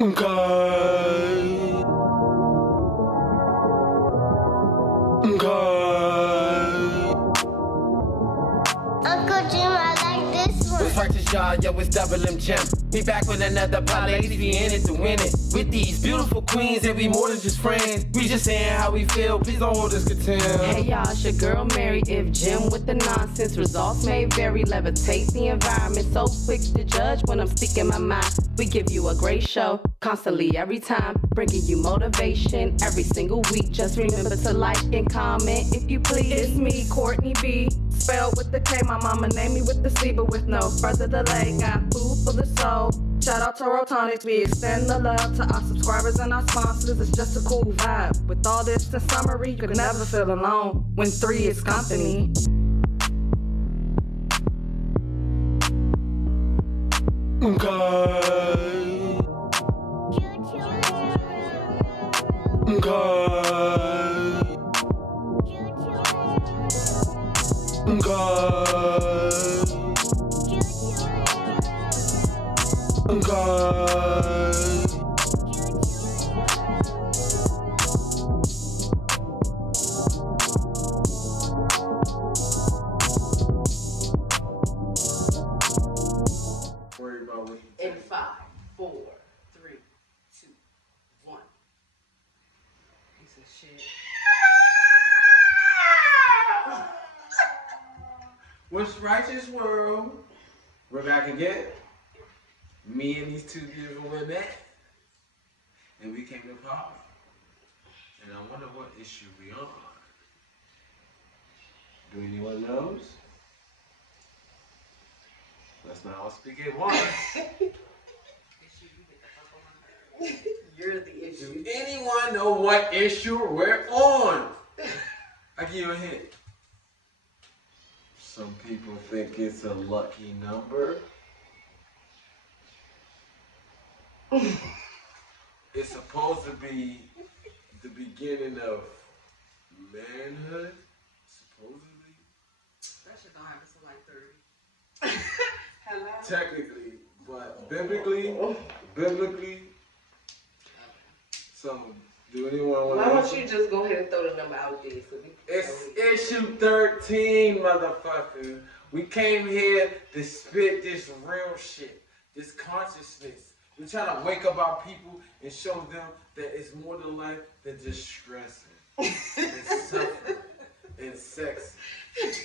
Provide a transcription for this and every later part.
God. Uncle Jim, I like this one. What's right to y'all? Yo, it's Double M Jimm. We back with another pod, ladies, we in it to win it. With these beautiful queens, and we more than just friends. We just saying how we feel, please don't hold us contempt. Hey y'all, it's your girl Mary. If Jimm with the nonsense, results may vary. Levitate the environment, so quick to judge when I'm speaking my mind. We give you a great show, constantly every time, bringing you motivation every single week. Just remember to like and comment if you please. It's me, Kourtney B, spelled with the K. My mama named me with the C, but with no further delay. Got food for the soul. Shout out to Rotonics, we extend the love to our subscribers and our sponsors. It's just a cool vibe. With all this in summary, you could never feel alone when 3 is company. God. God. God. God. Worry about what In 5, 4, 3, 2, 1. Piece of shit. What's righteous world? We're back again. Me and these two beautiful women. And we came to party. And I wonder what issue we on. Do anyone knows? Let's not all speak at once. You're the issue. Do anyone know what issue we're on? I give you a hint. Some people think it's a lucky number. It's supposed to be the beginning of manhood, supposedly. That shit don't happen till like 30. Hello? Technically, but biblically. So, do anyone want to? Why don't you just go ahead and throw the number out there so we can It's issue 13, motherfucker. We came here to spit this real shit, this consciousness. We try to wake up our people and show them that it's more to life than just stressing and suffering and sex,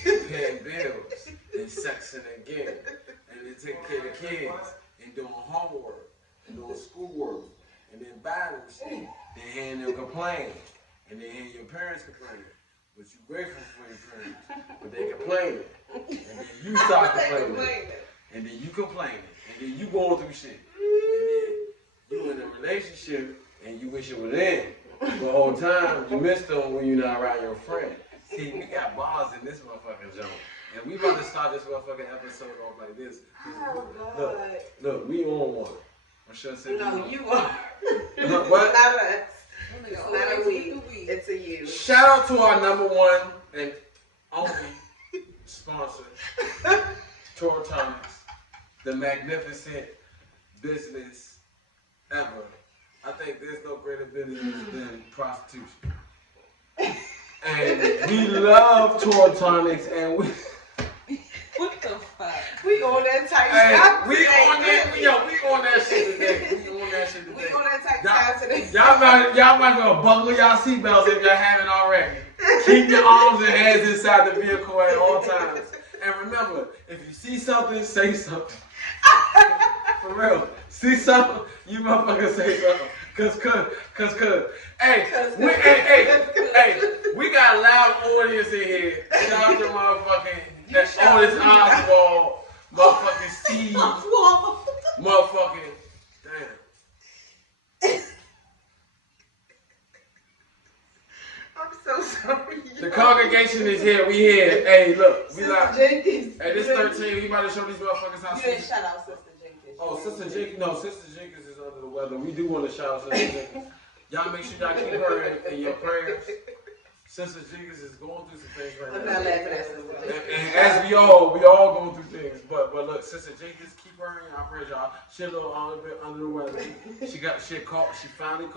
paying bills and sexing again, and then taking care of kids and doing homework and doing schoolwork and then buying shit, then hearing them complain and then hearing your parents complain. But you grateful for your parents, but they complaining, and then you start complaining, and then you complaining, and then you going through shit. You in a relationship and you wish it was in. The whole time you missed them when you're not around your friend. See, we got bars in this motherfucking joint. And we about to start this motherfucking episode off like this. Oh, God. Look, we on one. I'm sure say no, you are. Look, what? It's not us. It's not a we. It's a you. Shout out to our #1 and only sponsor, Kourtney, the magnificent business ever. I think there's no greater business than prostitution. And we love Kourtney and we. What the fuck? We on that type Hey, we on that shit today. We on that type stuff today. Y'all might go buckle y'all seatbelts if y'all haven't already. Keep your arms and hands inside the vehicle at all times. And remember, if you see something, say something. For real. See something, you motherfuckers say something. Cause. Hey, we got a loud audience in here. Shout out to motherfucking Otis Oswald, motherfucking Steve, motherfucking, damn. I'm so sorry. The congregation is here. We here. Hey, look, we live. Jenkins. Hey, this 13. We about to show these motherfuckers how. You didn't shout out Sister Jenkins. Oh, Sister Jenkins. No, Sister Jenkins is under the weather. We do want to shout out Sister Jenkins. Y'all make sure y'all keep her in your prayers. Sister Jiggers is going through some things right now. I'm not laughing at Sister Jiggers. And as we all going through things. But look, Sister Jiggers, keep her in our prayers, y'all. She a little under the weather. She finally caught COVID. She finally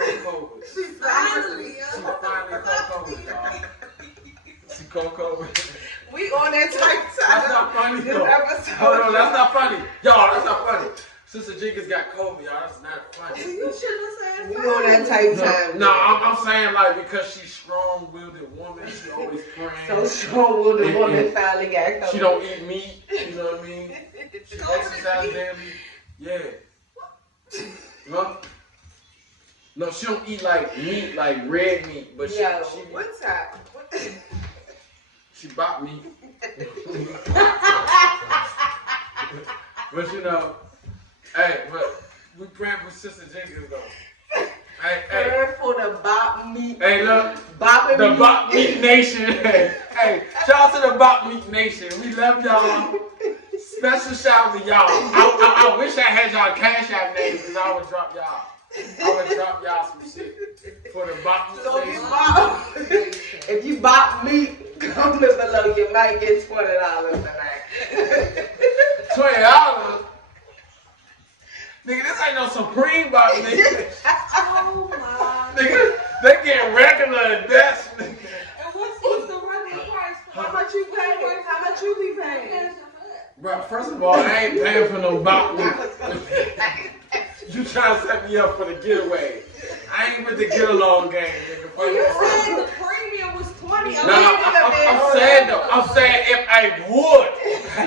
caught COVID, y'all. She caught COVID. We on that type time. That's not funny, though. No, that's not funny. Y'all, that's not funny. Sister Jiggers got COVID, y'all. That's not funny. You should have said we on that type time. No, I'm saying like because she's strong-willed woman, she always praying. So strong-willed woman finally got COVID. She don't eat meat, you know what I mean? She exercises daily. Yeah. No, she don't eat like meat, like red meat, but she what's that? She bought meat. But you know, hey, but we praying for Sister Jenkins though. Praying for the bop meat. Hey, look, Bopping the meat. Bop Meat Nation. Hey, shout out to the Bop Meat Nation. We love y'all. Special shout out to y'all. I wish I had y'all cash out names because I would drop y'all. I would drop y'all some shit for the Bop Meat Nation. If you bop meat, comment below. You might get $20 tonight. $20? Nigga, this ain't no Supreme Bop, nigga. Oh my. Nigga, they get regular at best, nigga. And what's the regular price? How much you paying? How much you be paying? Bro, first of all, I ain't paying for no Bop meat. You trying to set me up for the getaway. I ain't with the get along game, nigga. Well, you said the premium was $20. I'm saying though, if I would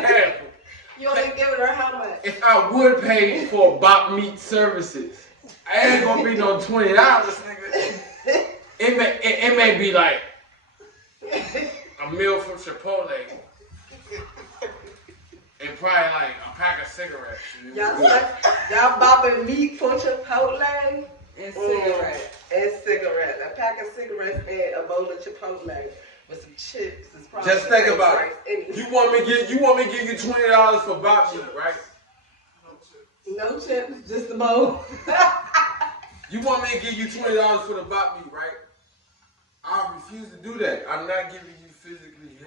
have. You only giving her how much? If I would pay for Bop Meat services, I ain't gonna be no $20, nigga. It may be like a meal from Chipotle and probably like a pack of cigarettes. Y'all bopping meat for Chipotle? And cigarettes. And cigarettes. A pack of cigarettes and a bowl of Chipotle with some chips. Just think about it. You want me to give you $20 for Bop Meat, right? No chips, just the bowl. You want me to give you $20 for the Bop Meat, right? I refuse to do that. I'm not giving you physically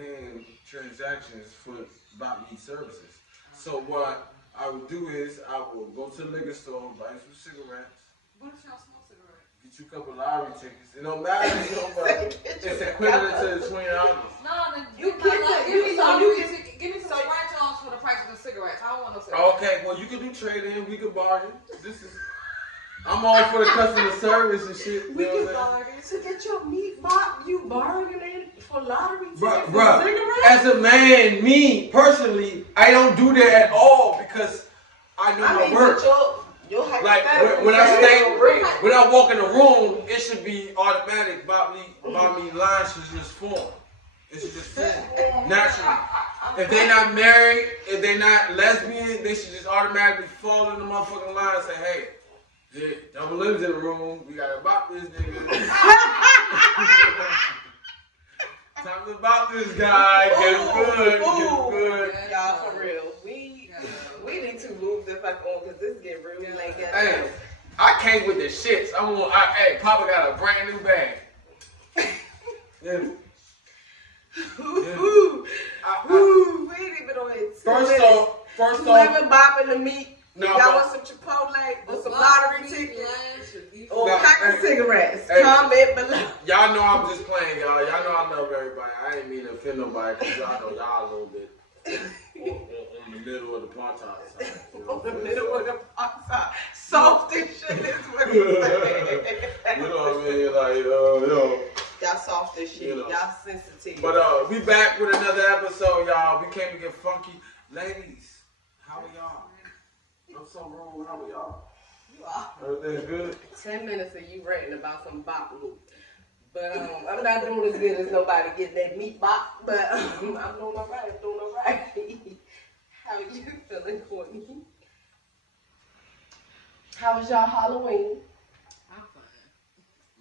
hand transactions for Bop Meat services. So what I would do is I will go to the liquor store, buy some cigarettes. What if y'all smoke cigarettes? Get you a couple lottery tickets. It don't matter if you don't buy it. It's equivalent to the $20. No, then You give me some scratch-offs for the price of the cigarettes. I don't want no cigarettes. Okay, well you can do trade-in. We can bargain. I'm all for the customer service and shit. We can bargain. To get your meat bop, you bargaining for lottery tickets and Bruh, cigarettes? as a man, me, personally, I don't do that at all because I know my work. Like, when I walk in the room, it should be automatic. Bop Meat line should just form. It should just form naturally. If they're not married, if they're not lesbian, they should just automatically fall in the motherfucking line and say, hey, yeah, double limbs in the room. We gotta bop this nigga. Time to bop this guy. Get him good. Y'all, for real. We need to move the fuck on because this is getting really late. Hey, I came with the shits. Hey, Papa got a brand new bag. Yeah. We ain't even on it. First off. You haven't bopping the meat. No, y'all want some Chipotle or some lottery tickets or a pack of cigarettes? Hey, comment below. Y'all know I'm just playing, y'all. Y'all know I love everybody. I ain't mean to offend nobody because y'all know y'all a little bit on the middle of the party side. On the middle of the party side. Soft as shit is what I'm saying. You know what I mean? Like, yo. Y'all soft as shit. You know. Y'all sensitive. But we back with another episode, y'all. We came to get funky. Ladies, how are y'all? I'm so rude. How are y'all? You are. Everything's good? 10 minutes of you ranting about some bop meat. But I'm not doing as good as nobody getting that meat bop. But I'm doing all right. How are you feeling, Kourtney? How was y'all Halloween? I'm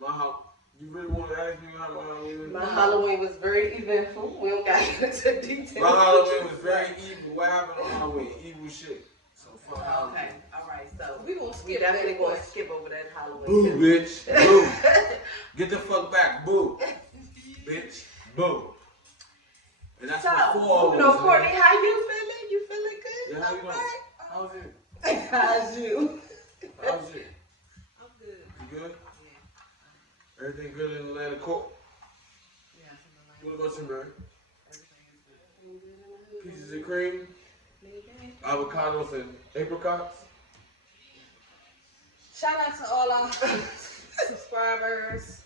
fine. You really want to ask me how my Halloween was? My Halloween was very eventful. We don't got into details. My Halloween was very evil. What happened on Halloween? Evil shit. So fuck Halloween. Okay, alright, so We definitely gonna skip over that Halloween. Boo, bitch. Boo. Get the fuck back. Boo. bitch. Boom. And that's So, what 4 you know, Kourtney, how you feeling? You feeling good? Yeah, how you doing? Okay. How's it? How's you? How's it? I'm good. You good? Yeah. Everything good in Atlanta Court? Yeah, What about you, man? everything is good. Pieces of cream, avocados, and apricots. Shout out to all our subscribers,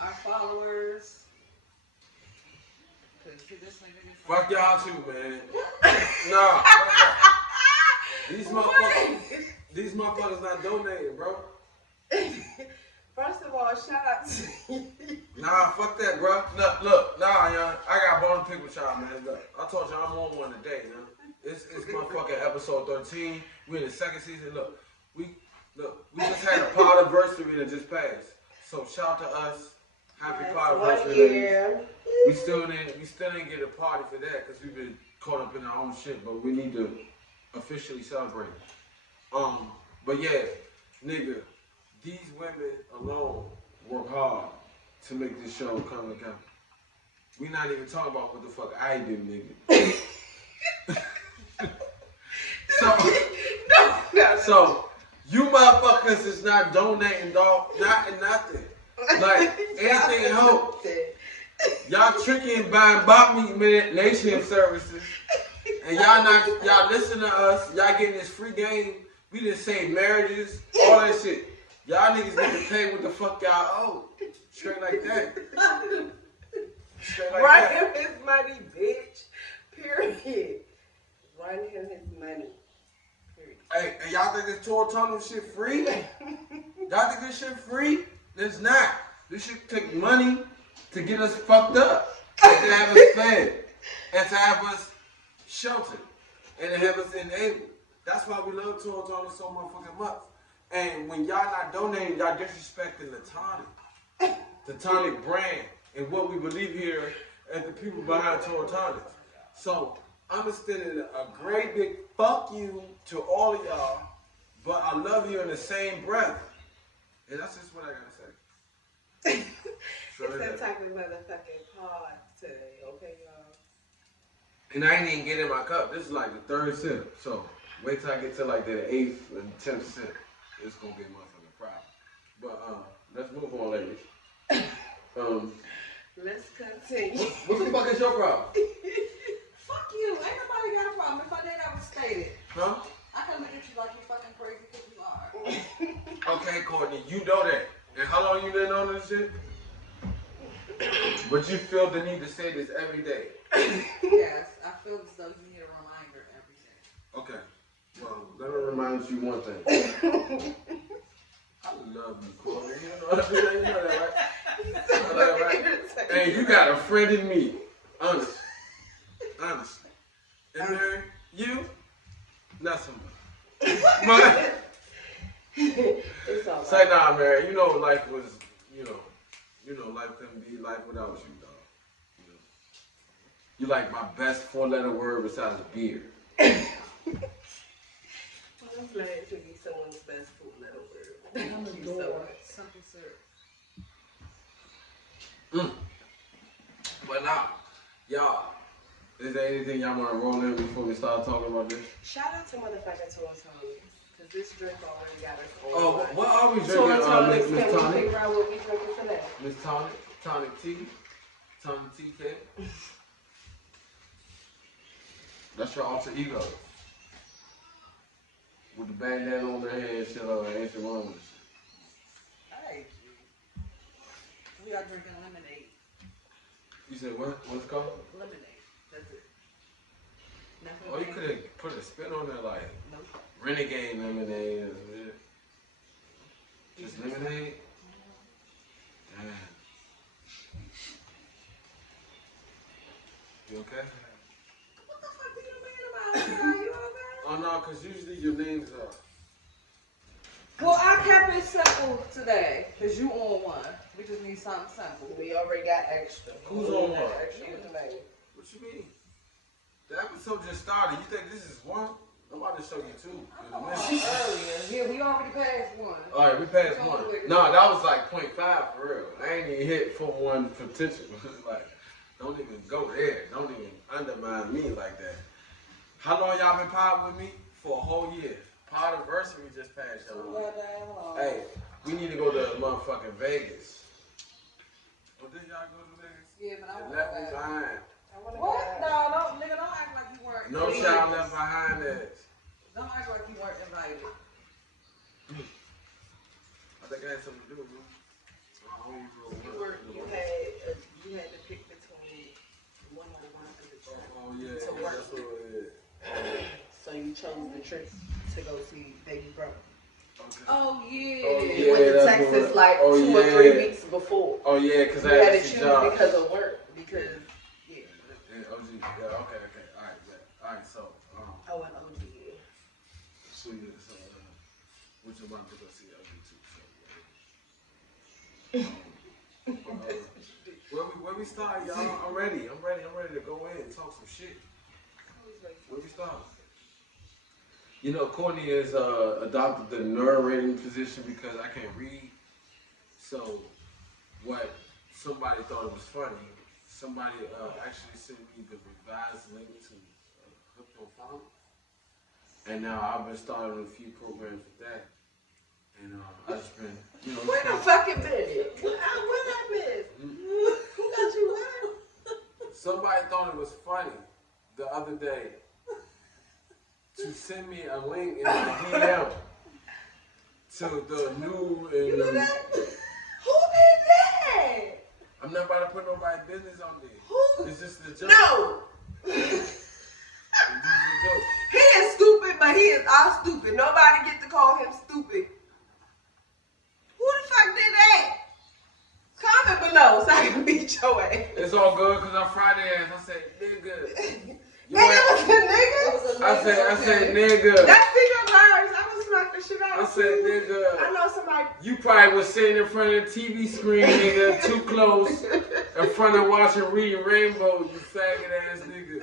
our followers. Fuck y'all too, man. Nah, fuck y'all. These motherfuckers not donating, bro. First of all, shout out to you. Nah, fuck that, bro. Look, y'all. I got bone to pick with y'all, man. Look, I told y'all I'm on one today, man. It's motherfucking episode 13. We in the second season. Look, we just had a pod-anniversary that just passed. So shout to us. Happy pod-anniversary. We still didn't get a party for that because we've been caught up in our own shit, but we need to officially celebrate. But yeah, nigga, these women alone work hard to make this show come together. We not even talking about what the fuck I do, nigga. So you motherfuckers is not donating, dog. Not nothing. Like anything help. Y'all tricking buying bot meat nation services. And y'all listen to us. Y'all getting this free game. We just save marriages, all that shit. Y'all niggas need to pay what the fuck y'all owe. Straight like that. Straight like Run that. him his money, bitch. Period. Run him his money. Period. Hey, and y'all think this tour tunnel shit free? Y'all think this shit free? It's not. This shit take money to get us fucked up. And to have us fed. And to have us sheltered. And to have us enabled. That's why we love tour tunnel so motherfucking much. And when y'all not donating, y'all disrespecting the tonic. The tonic brand. And what we believe here as the people behind Tour Tonic. So I'm extending a great big fuck you to all of y'all, but I love you in the same breath. And that's just what I gotta say. It's that type of motherfucking pod today, okay, y'all? And I ain't even getting my cup. This is like the 3rd sip. So wait till I get to like the 8th and 10th sip. It's gonna be a motherfucking problem. But let's move on, ladies. Let's continue. What the fuck is your problem? Fuck you. Ain't nobody got a problem. If I did, I would state it. Huh? I can look at you like you fucking crazy because you are. Okay, Kourtney, you know that. And how long you been on this shit? But you feel the need to say this every day. Yes, I feel as though you need a reminder every day. Okay. Well, let me remind you one thing. I love you, Kourtney. You know that, right? You know that, right? Hey, you got a friend in me. Honestly. And Mary, you? Not so much. But It's all right. say nah, Mary. You know life was, you know life couldn't be life without you, dog. You like my best 4-letter word besides beer. I'm glad to be someone's best 4-letter word. Thank you so much. Simple syrup. But now, y'all, is there anything y'all want to roll in before we start talking about this? Shout out to motherfucking Tour Tonic. Because this drink already got us on. Oh, what are we Tour drinking, Tonic, Miss can we Tonic? figure out what we drinking today? Miss Tonic? Tonic tea? Tonic tea cake? That's your alter ego. With the bandana on their head, shit on her, ain't wrong with shit. Hey, we are drinking lemonade. You said what? What's it called? Lemonade. That's it. Nothing. Oh, you could have put a spin on there like Nope. renegade lemonade and shit. Just lemonade? Damn. You okay? What the fuck are you mad about? Are you okay? Oh no, because usually your names are. Well, I kept it simple today, because you on one. We just need something simple. We already got extra. Who's on one? Extra with the name. What you mean? The episode just started. You think this is one? I'm about to show you two. Earlier. Yeah, we already passed one. All right, we passed one. No, that was like 0.5 for real. I ain't even hit for one potential. Like, don't even go there. Don't even undermine me like that. How long y'all been pod with me? For a whole year. Pod anniversary just passed, y'all. Hey, we need to go to motherfucking Vegas. Oh, did y'all go to Vegas? Yeah, but I left me behind. What? No, nigga, don't act like you weren't. No child left behind that. Don't act like you weren't invited. I think I had something to do with it. You had to pick between one or one of the trip. Oh yeah, to work. that's what it is. So you chose the trip to go see Baby Bro. Okay. Oh yeah. Oh, You yeah, went to that's Texas what- like oh, 2 or yeah. 3 weeks before. Oh yeah, because You I had had to to choose job. because of work. Because Yeah, OG. Yeah, okay. All right, yeah. All right, so oh, and OG. Yeah. so yeah, so which I'm about to go see OG too. So where we start, y'all? I'm ready to go in and talk some shit. Where we start? You know, Kourtney has adopted the narrating position because I can't read. So, what somebody thought it was funny, somebody actually sent me the revised link to Hooked on Phone. And now I've been starting a few programs with that. And I just been, you know. Wait a fucking minute. What I missed? Who got you what? Somebody thought it was funny the other day to send me a link in my DM to the new and You know that? Who did that? I'm not about to put nobody's business on there. Who? It's just a joke. No. It's just a joke. He is stupid, but he is all stupid. Nobody get to call him stupid. Who the fuck did that? Comment below so I can beat your ass. It's all good because I'm Friday ass. I said, nigga. Man, it was a nigga. I said, nigga. That's still words. I would smack the shit out I of said, you. nigga. I know somebody. You probably was sitting in front of the TV screen, nigga, too close, in front of watching Reading Rainbow, you faggot ass nigga. You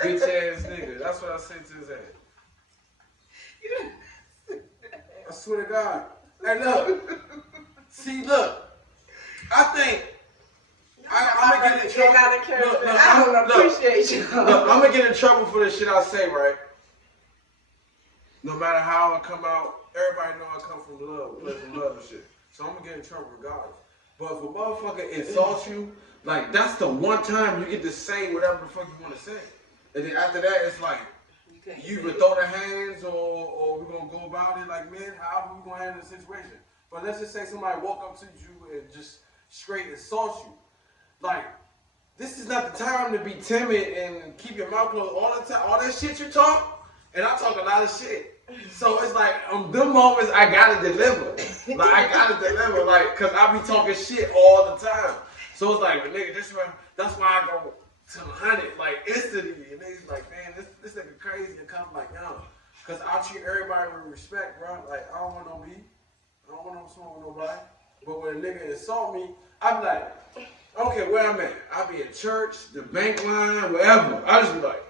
bitch ass nigga. That's what I said to his ass. I swear to God. Hey, look. See, look. I think I'm gonna get in trouble. I don't appreciate you. Look, I'm gonna get in trouble for the shit I say, right? No matter how I come out, everybody know I come from love, play from love and shit. So I'm gonna get in trouble regardless. But if a motherfucker insults you, like that's the one time you get to say whatever the fuck you want to say. And then after that, it's like you either throw the hands or we're gonna go about it like men, however we gonna handle the situation. But let's just say somebody walk up to you and just straight insult you. Like, this is not the time to be timid and keep your mouth closed all the time. All that shit you talk, and I talk a lot of shit. So it's like, them moments I gotta deliver. Like, I gotta deliver, like, cause I be talking shit all the time. So it's like, but nigga, that's why I go to 100, like, instantly. And niggas like, man, this nigga crazy and come like, yo. Cause I treat everybody with respect, bro. Like, I don't want no beef. I don't want no smoke with nobody. But when a nigga insult me, I be like, I don't care where I'm at. I be in church, the bank line, wherever. I just be like,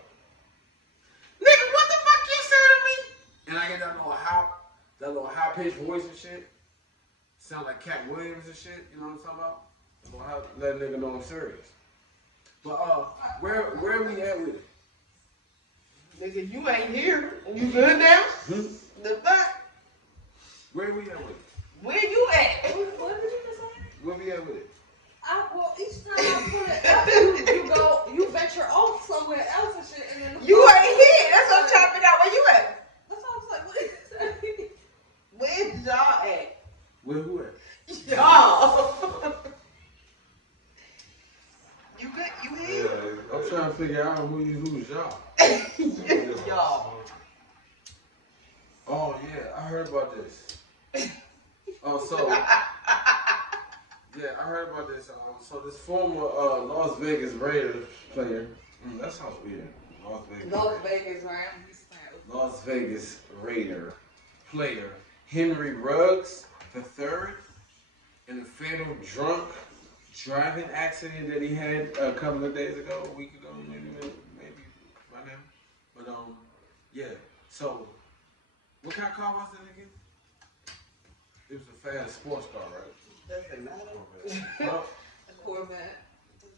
nigga, what the fuck you say to me? And I get that little high pitched voice and shit. Sound like Cat Williams and shit. You know what I'm talking about? Let a nigga know I'm serious. But where we at with it? Nigga, you ain't here. You good now? The fuck? Where we at with it? Where you at? What did you just say? Where we at with it? Well, each time I put it up, you venture off somewhere else and shit, and then You ain't here. That's what I'm trying to figure out. Where you at? that's why I was like, what is that? Where's y'all at? Where who at? Y'all. You good? You here? Yeah, I'm trying to figure out who's y'all. Y'all. Oh yeah, I heard about this. Oh, so yeah, I heard about this. So this former Las Vegas Raiders player. That sounds weird. Las Vegas Raider player Henry Ruggs III in a fatal drunk driving accident that he had a couple of days ago, a week ago, maybe by now. But yeah. So, what kind of car was it again? It was a fast sports car, right? Doesn't matter. Huh? A Corvette.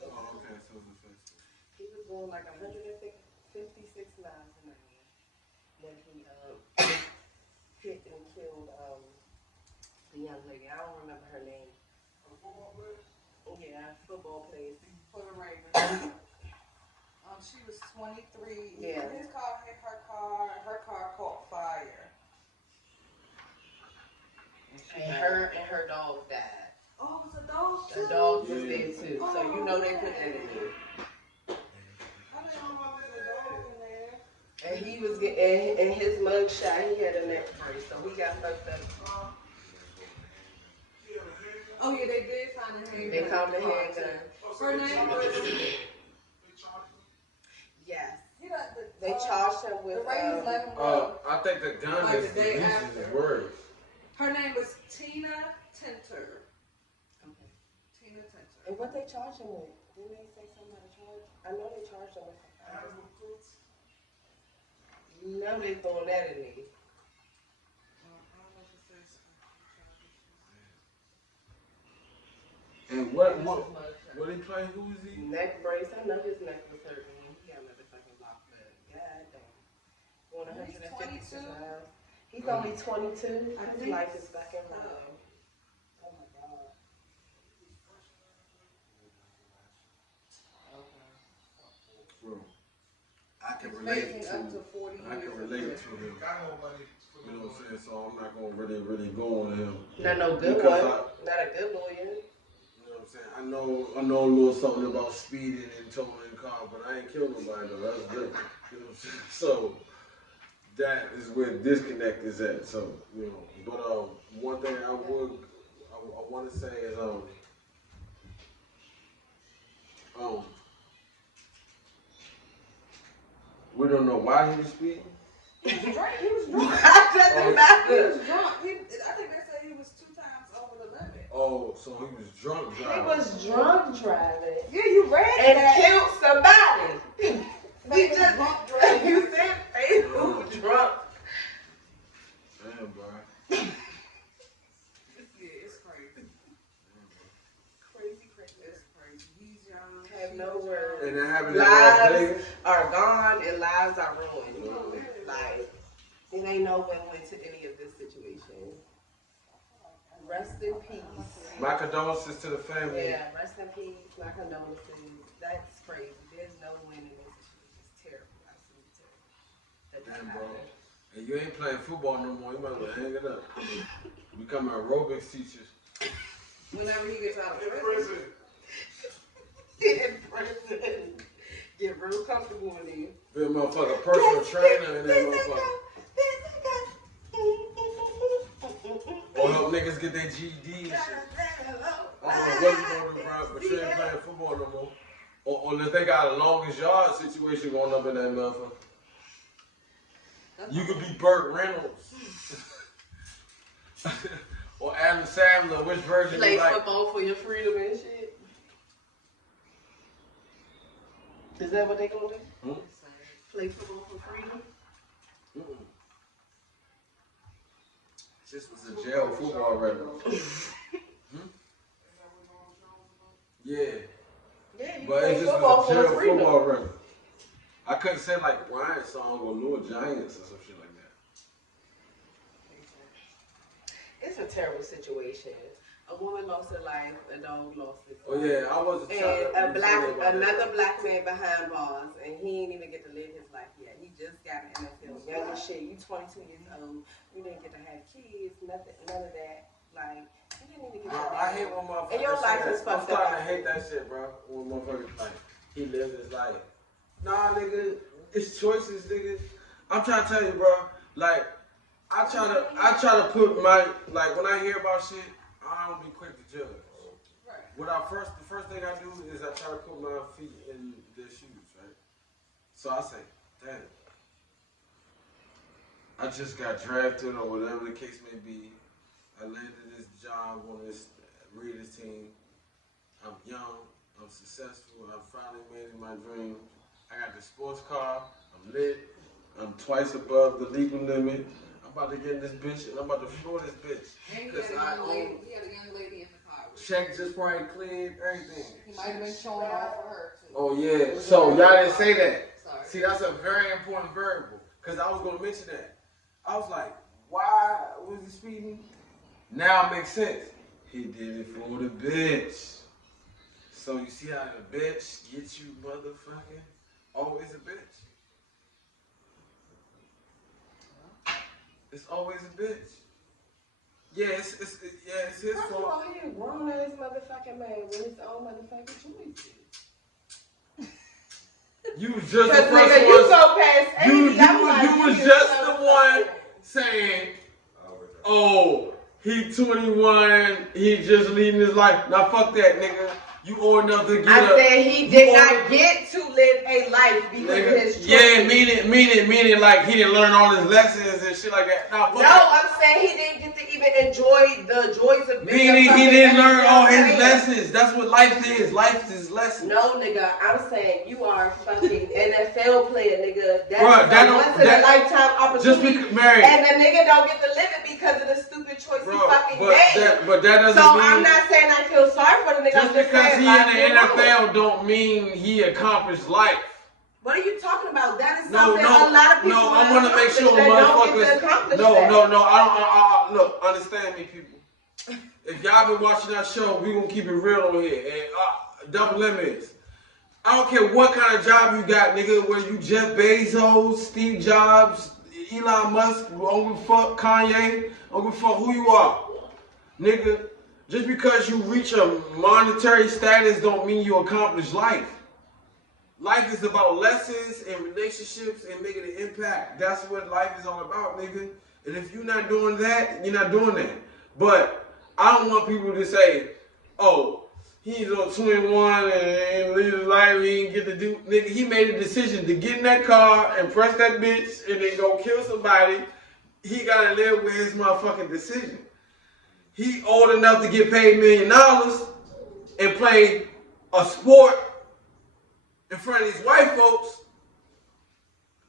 Oh, okay, so it was a fast. He was going like 156 miles an hour when he hit and killed the young lady. I don't remember her name. Yeah, football player. For the Ravens. She was 23. Yeah. His car hit her car. Her car caught fire. And her dog died. Oh, it was a dog too? The dog was there too. So you know they put that in there. I didn't know there was a dog in there. And he was getting in his mug shot, he had a neck brace, so he got fucked up. Oh yeah, they did find a handgun. They found the handgun. Her name was. Yes. You know, They charged him with. The Ravens let him go. I think the gun Like is the day uses after. his words. Her name was Tina Tinter. Okay. Tina Tinter. And what they charged him with? Didn't they say something about a charge? I know they charged him with something. You know they throwing that in there. And what he play? Who is he? Neck brace. I know his neck was hurting when he got motherfucking locked up. God damn. Going 156 miles. He's only 22. His life is back in line. Oh my God. Bro, I can relate to. Up to 40 I can years. relate to him. You know what I'm saying? So I'm not gonna really go on him. Not no good Because one. Not a good lawyer. You know what I'm saying? I know a little something about speeding and towing a car, but I ain't killed nobody though. That's different. You know what I'm saying? So that is where the disconnect is at. So, you know, but one thing I want to say is we don't know why he was speeding. He was drunk. He was drunk. Doesn't matter. He was drunk. I think they said he was 2 times over the limit. Oh, so he was drunk He driving. was drunk driving. Yeah, you read And that. killed somebody. He just drunk driving. You said he was drunk. Damn, bro. Yeah, it's crazy. Crazy. It's crazy. He's young. Have no words. And that happened in Las Lives Vegas. are gone and lives are ruined. Like, it ain't no win-win to any of this situation. Rest in peace. My condolences to the family. Yeah, rest in peace. My condolences. That's crazy. There's no win in this situation. It's terrible. Absolutely terrible. That Damn, just bro. happened. And you ain't playing football no more. You might as well hang it up. Become aerobics teachers. Whenever he gets out of prison. In prison. Get real comfortable in there. Be a motherfucker personal trainer and that motherfucker. Or help niggas get their GED and shit. I don't know what you gonna do, bro, but you ain't playing football no more. Or if they got a longest yard situation going up in that motherfucker. You could be Burt Reynolds. Or Adam Sandler, which version Play you like? football for your freedom and shit. Is that what they gonna do? Hmm? Play football for freedom? Mm-mm. This was a jail football record. Yeah. Yeah, you But play it just football was a for jail freedom. football record. I couldn't say like Ryan's song or New Giants or some shit like that. It's a terrible situation. A woman lost her life, a dog lost his life. Oh yeah, I wasn't trying to be funny about Another that. black man behind bars, and he ain't even get to live his life yet. He just got an NFL. Young as shit. You 22 years old. You didn't get to have kids. None of that. Like, you didn't even get to. I hate when motherfuckers And your life say is that. I'm fucked starting up. to hate that shit, bro. When motherfuckers like, he lived his life. Nah, nigga, it's choices, nigga. I'm trying to tell you, bro. Like, I try to put my, like, when I hear about shit, I don't be quick to judge. Right. The first thing I do is I try to put my feet in their shoes, right? So I say, damn. I just got drafted or whatever the case may be. I landed this job on this Raiders team. I'm young. I'm successful. I finally made it my dream. I got the sports car. I'm lit. I'm twice above the legal limit. I'm about to get in this bitch and I'm about to floor this bitch. And Cause he had a young lady in the car. check just probably cleared everything. He might have been showing off for her too. Oh yeah. So y'all didn't say that. Sorry. See, that's a very important variable. Cause I was gonna mention that. I was like, why was he speeding? Now it makes sense. He did it for the bitch. So you see how the bitch gets you motherfucking always a bitch. It's always a bitch. Yeah, it's his First of fault. all, he a grown ass motherfucking man with his own motherfucking choices. You was just the Cause first nigga, you one. go past 80, You was just the one saying, oh, he 21, he just leading his life. Now fuck that, nigga. You old enough to get I up. said he did not get to live a life because of his choices. Yeah, meaning like he didn't learn all his lessons and shit like that. Nah, fuck No, that. I'm saying he didn't get to even enjoy the joys of being Meaning a he didn't fucking learn all his man. lessons. That's what life is. Life is lessons. No, nigga, I'm saying you are a fucking NFL player, nigga. That's Bruh, that a don't- once in a lifetime Just opportunity. because, Mary. And the nigga don't get to live it because of the stupid choice he fucking made. But that doesn't So mean. I'm not saying I feel sorry for the nigga. Just I'm just because saying, he like, in the NFL don't mean he accomplished life. What are you talking about? That is No, something a lot of people no. I want to make sure that don't get to motherfuckers. accomplish No, that. no. I don't. Look, understand me, people. If y'all been watching our show, we gonna keep it real on here. And double limits. I don't care what kind of job you got, nigga. Whether you Jeff Bezos, Steve Jobs, Elon Musk, I don't give a fuck, Kanye, I don't give a fuck who you are, nigga. Just because you reach a monetary status don't mean you accomplish life. Life is about lessons and relationships and making an impact. That's what life is all about, nigga. And if you're not doing that, you're not doing that. But I don't want people to say, oh, he's on 21 and live his life, he didn't get to do. Nigga, he made a decision to get in that car and press that bitch and then go kill somebody. He gotta live with his motherfucking decision. He old enough to get paid $1 million and play a sport in front of these white folks,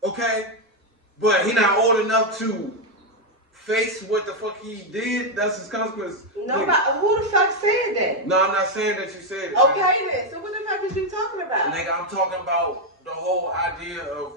okay? But he not old enough to face what the fuck he did. That's his consequence. No, but who the fuck said that? No, I'm not saying that you said it. Okay then, so what the fuck is you talking about? Nigga, I'm talking about the whole idea of...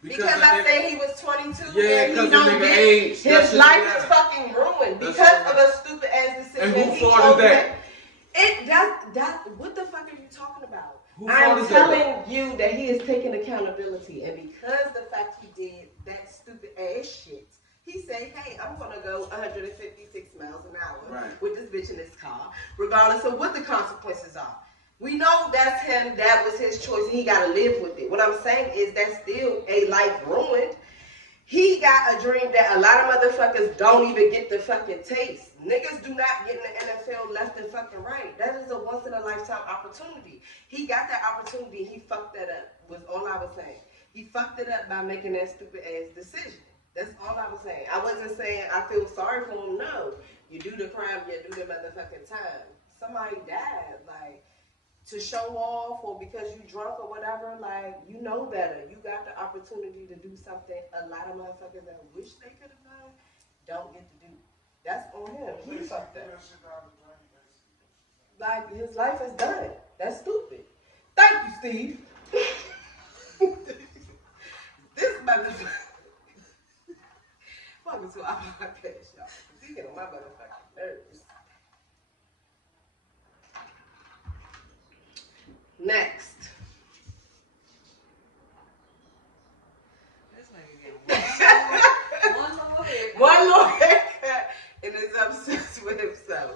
Because I said he was 22 Yeah, and he because don't the nigga get age. That his shit life matter. is fucking ruined That's because all of a stupid ass decision. And who he fault is chose to that? make. That what the fuck are you talking about? Who fault I'm is telling that? you that he is taking accountability, and because the fact he did that stupid ass shit, he said, hey, I'm gonna go 156 miles an hour with this bitch in this car, regardless of what the consequences are. We know that's him, that was his choice, and he gotta live with it. What I'm saying is that's still a life ruined. He got a dream that a lot of motherfuckers don't even get the fucking taste. Niggas do not get in the NFL left and fucking right. That is a once in a lifetime opportunity. He got that opportunity, he fucked that up, was all I was saying. He fucked it up by making that stupid ass decision. That's all I was saying. I wasn't saying I feel sorry for him, no. You do the crime, you do the motherfucking time. Somebody died, like, to show off or because you drunk or whatever, like, you know better. You got the opportunity to do something a lot of motherfuckers that wish they could have done don't get to do. That's on him. He fucked up. Like, his life is done. That's stupid. Thank you, Steve. This motherfucker. Welcome to our podcast, y'all. You get on my motherfucking nerves. Next. This nigga get one more haircut. One more haircut and is obsessed with himself.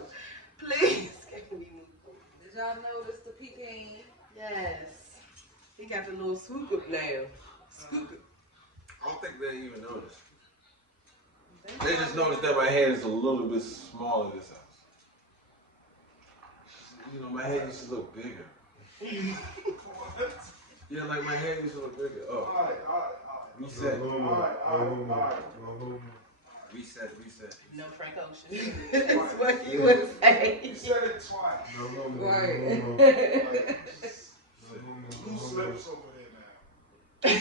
Please, can we move on? Did y'all notice the pecan? Yes. He got the little swoop up now. Swoop up. I don't think they even noticed. They just noticed that my head is a little bit smaller this house. You know, my head used to look bigger. Yeah, like my head used to look bigger. Oh. All right. Reset. Reset. Reset. No Frank Ocean. That's what you would say. You said it twice. Right. Loose lips over there now.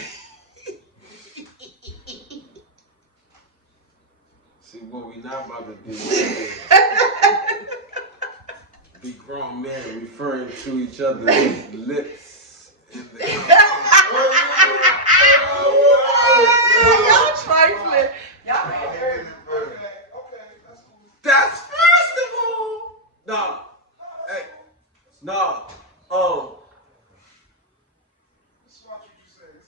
men referring to each other's lips in the conversation. Y'all trifling. Y'all ain't heard. Okay, that's cool. That's first of all. No. Hey. No. This is what you said.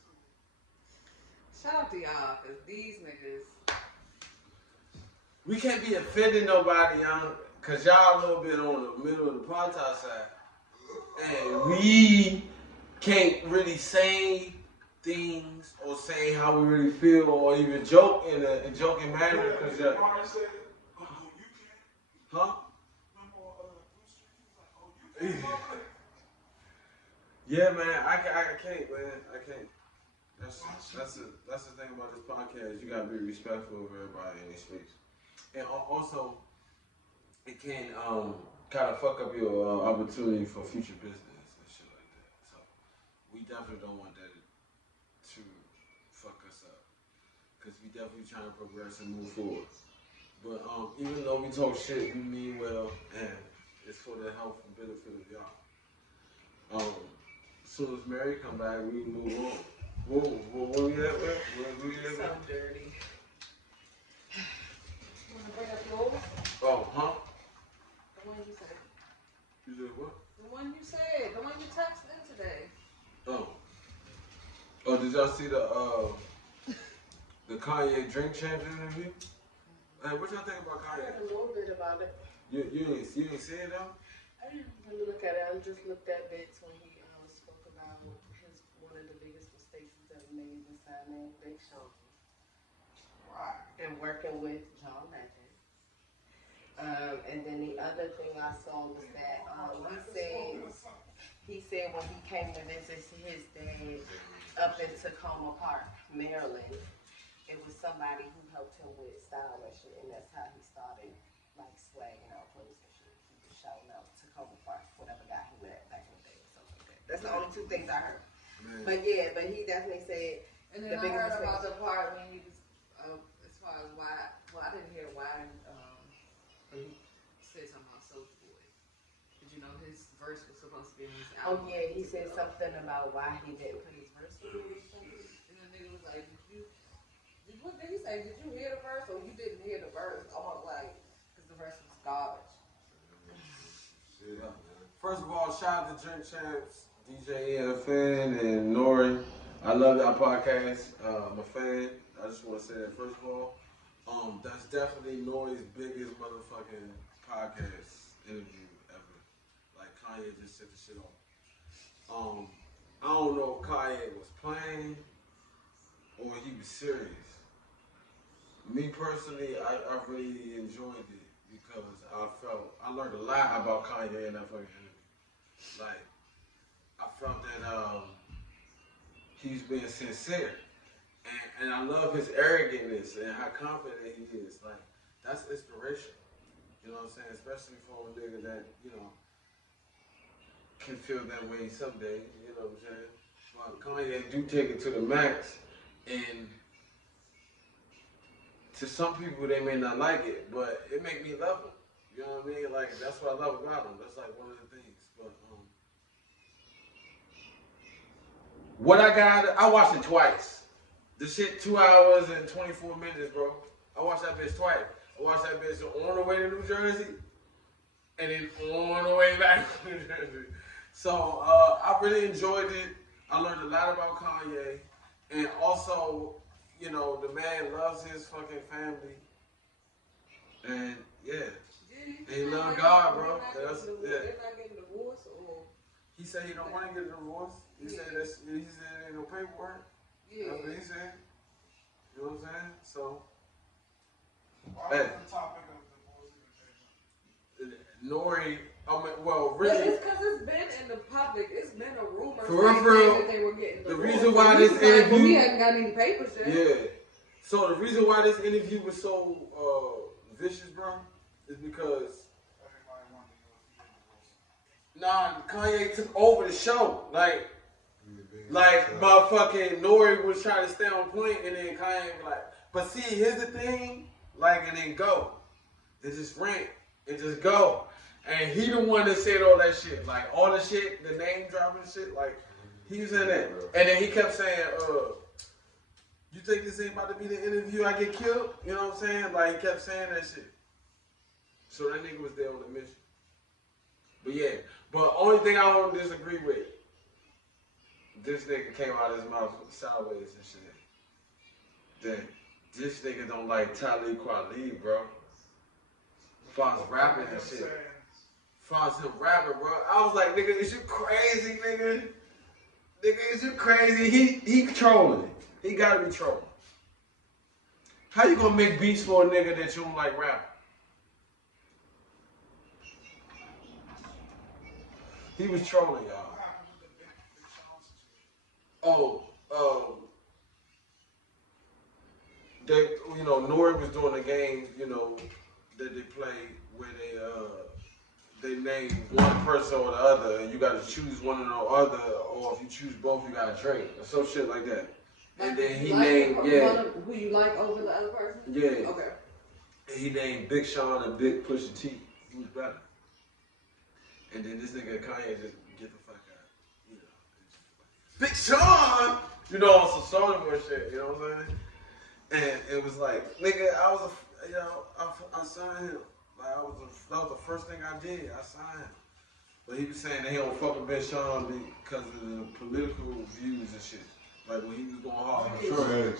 Shout out to y'all, cause these niggas. We can't be offending nobody, young, cause y'all a little bit on the middle of the apartheid side. And we can't really say things or say how we really feel or even joke in a joking manner, cause huh? Yeah, man, I can't, man, I can't. That's the thing about this podcast. You gotta be respectful of everybody in this space, and also it can kind of fuck up your opportunity for future business and shit like that. So we definitely don't want that to fuck us up, cause we definitely trying to progress and move forward. But even though we talk shit, we mean well, and it's for the health and benefit of y'all. As soon as Mary come back, we move on. Where we at? So dirty. Wanna bring up yours? Oh, huh? The one you said. You said what? The one you said. The one you texted in today. Oh, did y'all see the Kanye Drink Champion interview? Hey, what y'all think about I Kanye? heard a little bit about it. You ain't see it though? I didn't really look at it. I just looked at bits when he spoke about one of the biggest mistakes he's ever made in signing Big Sean and working with John Legend. And then the other thing I saw was that he said when he came to visit his dad up in Tacoma Park, Maryland, it was somebody who helped him with style and shit, and that's how he started like swagging out clothes and shit. He was shouting out Tacoma Park, whatever guy he met back in the day or something like that. That's the only two things I heard. Man. But yeah, but he definitely said And then the I heard biggest about mistake. the part when he was, as far as why, well, I didn't hear why, he said something about Soulja Boy. Did you know his verse was supposed to be on his Oh album? yeah, he said something about why he didn't put his verse with it or something. And the nigga was like, what did he say? Did you hear the verse or you didn't hear the verse? Almost like, because the verse was garbage. Shit up, man. First of all, shout out to Drink Champs, DJ EFN, and Nori. I love that podcast. I'm a fan. I just want to say that first of all. That's definitely Nori's biggest motherfucking podcast interview ever. Like Kanye just set the shit off. I don't know if Kanye was playing or he was serious. Me personally, I really enjoyed it because I learned a lot about Kanye in that fucking interview. Like, I felt that he's being sincere. And I love his arrogantness and how confident he is. Like, that's inspiration. You know what I'm saying? Especially for a nigga that, you know, can feel that way someday. You know what I'm saying? But Kanye do take it to the max. And to some people, they may not like it, but it make me love him. You know what I mean? Like, that's what I love about him. That's like one of the things. But, what I watched it twice. The shit 2 hours and 24 minutes, bro. I watched that bitch twice. I watched that bitch on the way to New Jersey and then on the way back to New Jersey. So I really enjoyed it. I learned a lot about Kanye. And also, you know, the man loves his fucking family. And yeah. And he loves God, bro. They're not getting divorced or? He said he don't want to get a divorce. He said ain't no paperwork. Yeah. That's what he said. You know what I'm saying? So, Why is the topic of divorce Nori, well, But really, it's because it's been in the public. It's been a rumor For real, that they were getting the divorced. reason why And this he's like, well, interview- we hadn't got any papers yet. yeah. So the reason why this interview was so vicious, bro, is because everybody wanted to know if he did divorce? Kanye took over the show. Like motherfucking Nori was trying to stay on point, and then Kanye was like, but see, here's the thing, like, and then go. And just rant, and just go. And he the one that said all that shit. Like, all the shit, the name dropping shit, like, he was in that. And then he kept saying, you think this ain't about to be the interview I get killed? You know what I'm saying? Like, he kept saying that shit. So that nigga was there on the mission. But yeah, but only thing I don't disagree with, this nigga came out of his mouth sideways and shit. That this nigga don't like Talib Kweli, bro. Far as rapping and shit. Far as him rapping, bro. I was like, nigga, is you crazy, nigga? Nigga, is you crazy? He trolling. He gotta be trolling. How you gonna make beats for a nigga that you don't like rapping? He was trolling, y'all. They, you know, Nori was doing a game, you know, that they played where they name one person or the other, and you got to choose one or the other, or if you choose both, you got to drink, or some shit like that. And then he named, who you like over the other person? Yeah. Okay. And he named Big Sean and Big Pusha T. Who's better? And then this nigga Kanye just get the fuck out. You know. Big Sean! You know, on some Soulja Boy shit, you know what I'm saying? And it was like, nigga, I signed him. Like, that was the first thing I did. I signed him. But he was saying that he don't fuck with Big Sean because of the political views and shit. Like when he was going hard for Trump.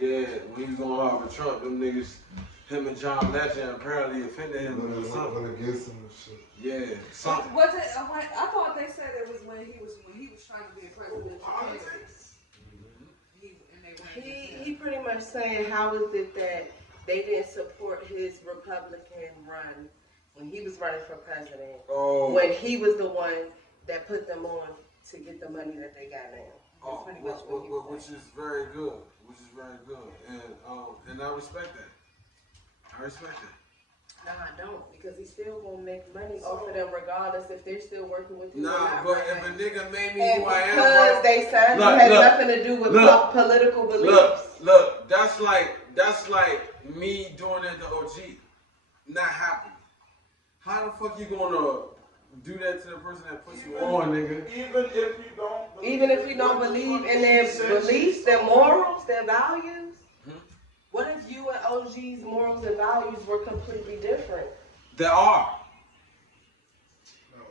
Yeah, when he was going hard for Trump, them niggas, him and John Legend apparently offended him or something. Went against him and shit. Yeah, something. Was it? I thought they said it was when he was trying to be a presidential candidate. He pretty much saying how is it that they didn't support his Republican run when he was running for president, when he was the one that put them on to get the money that they got now. That's pretty much what he was saying. Which is very good. And I respect that. I respect that. No, I don't, because he's still gonna make money off of them regardless if they're still working with you. Nah, but if a nigga made me and who I am, because they signed you has nothing to do with political beliefs. Look, that's like me doing it to OG, not happening. How the fuck you gonna do that to the person that puts you on, nigga? Even if you don't believe in their beliefs, their morals, their values. What if you and OG's morals and values were completely different? They are. No.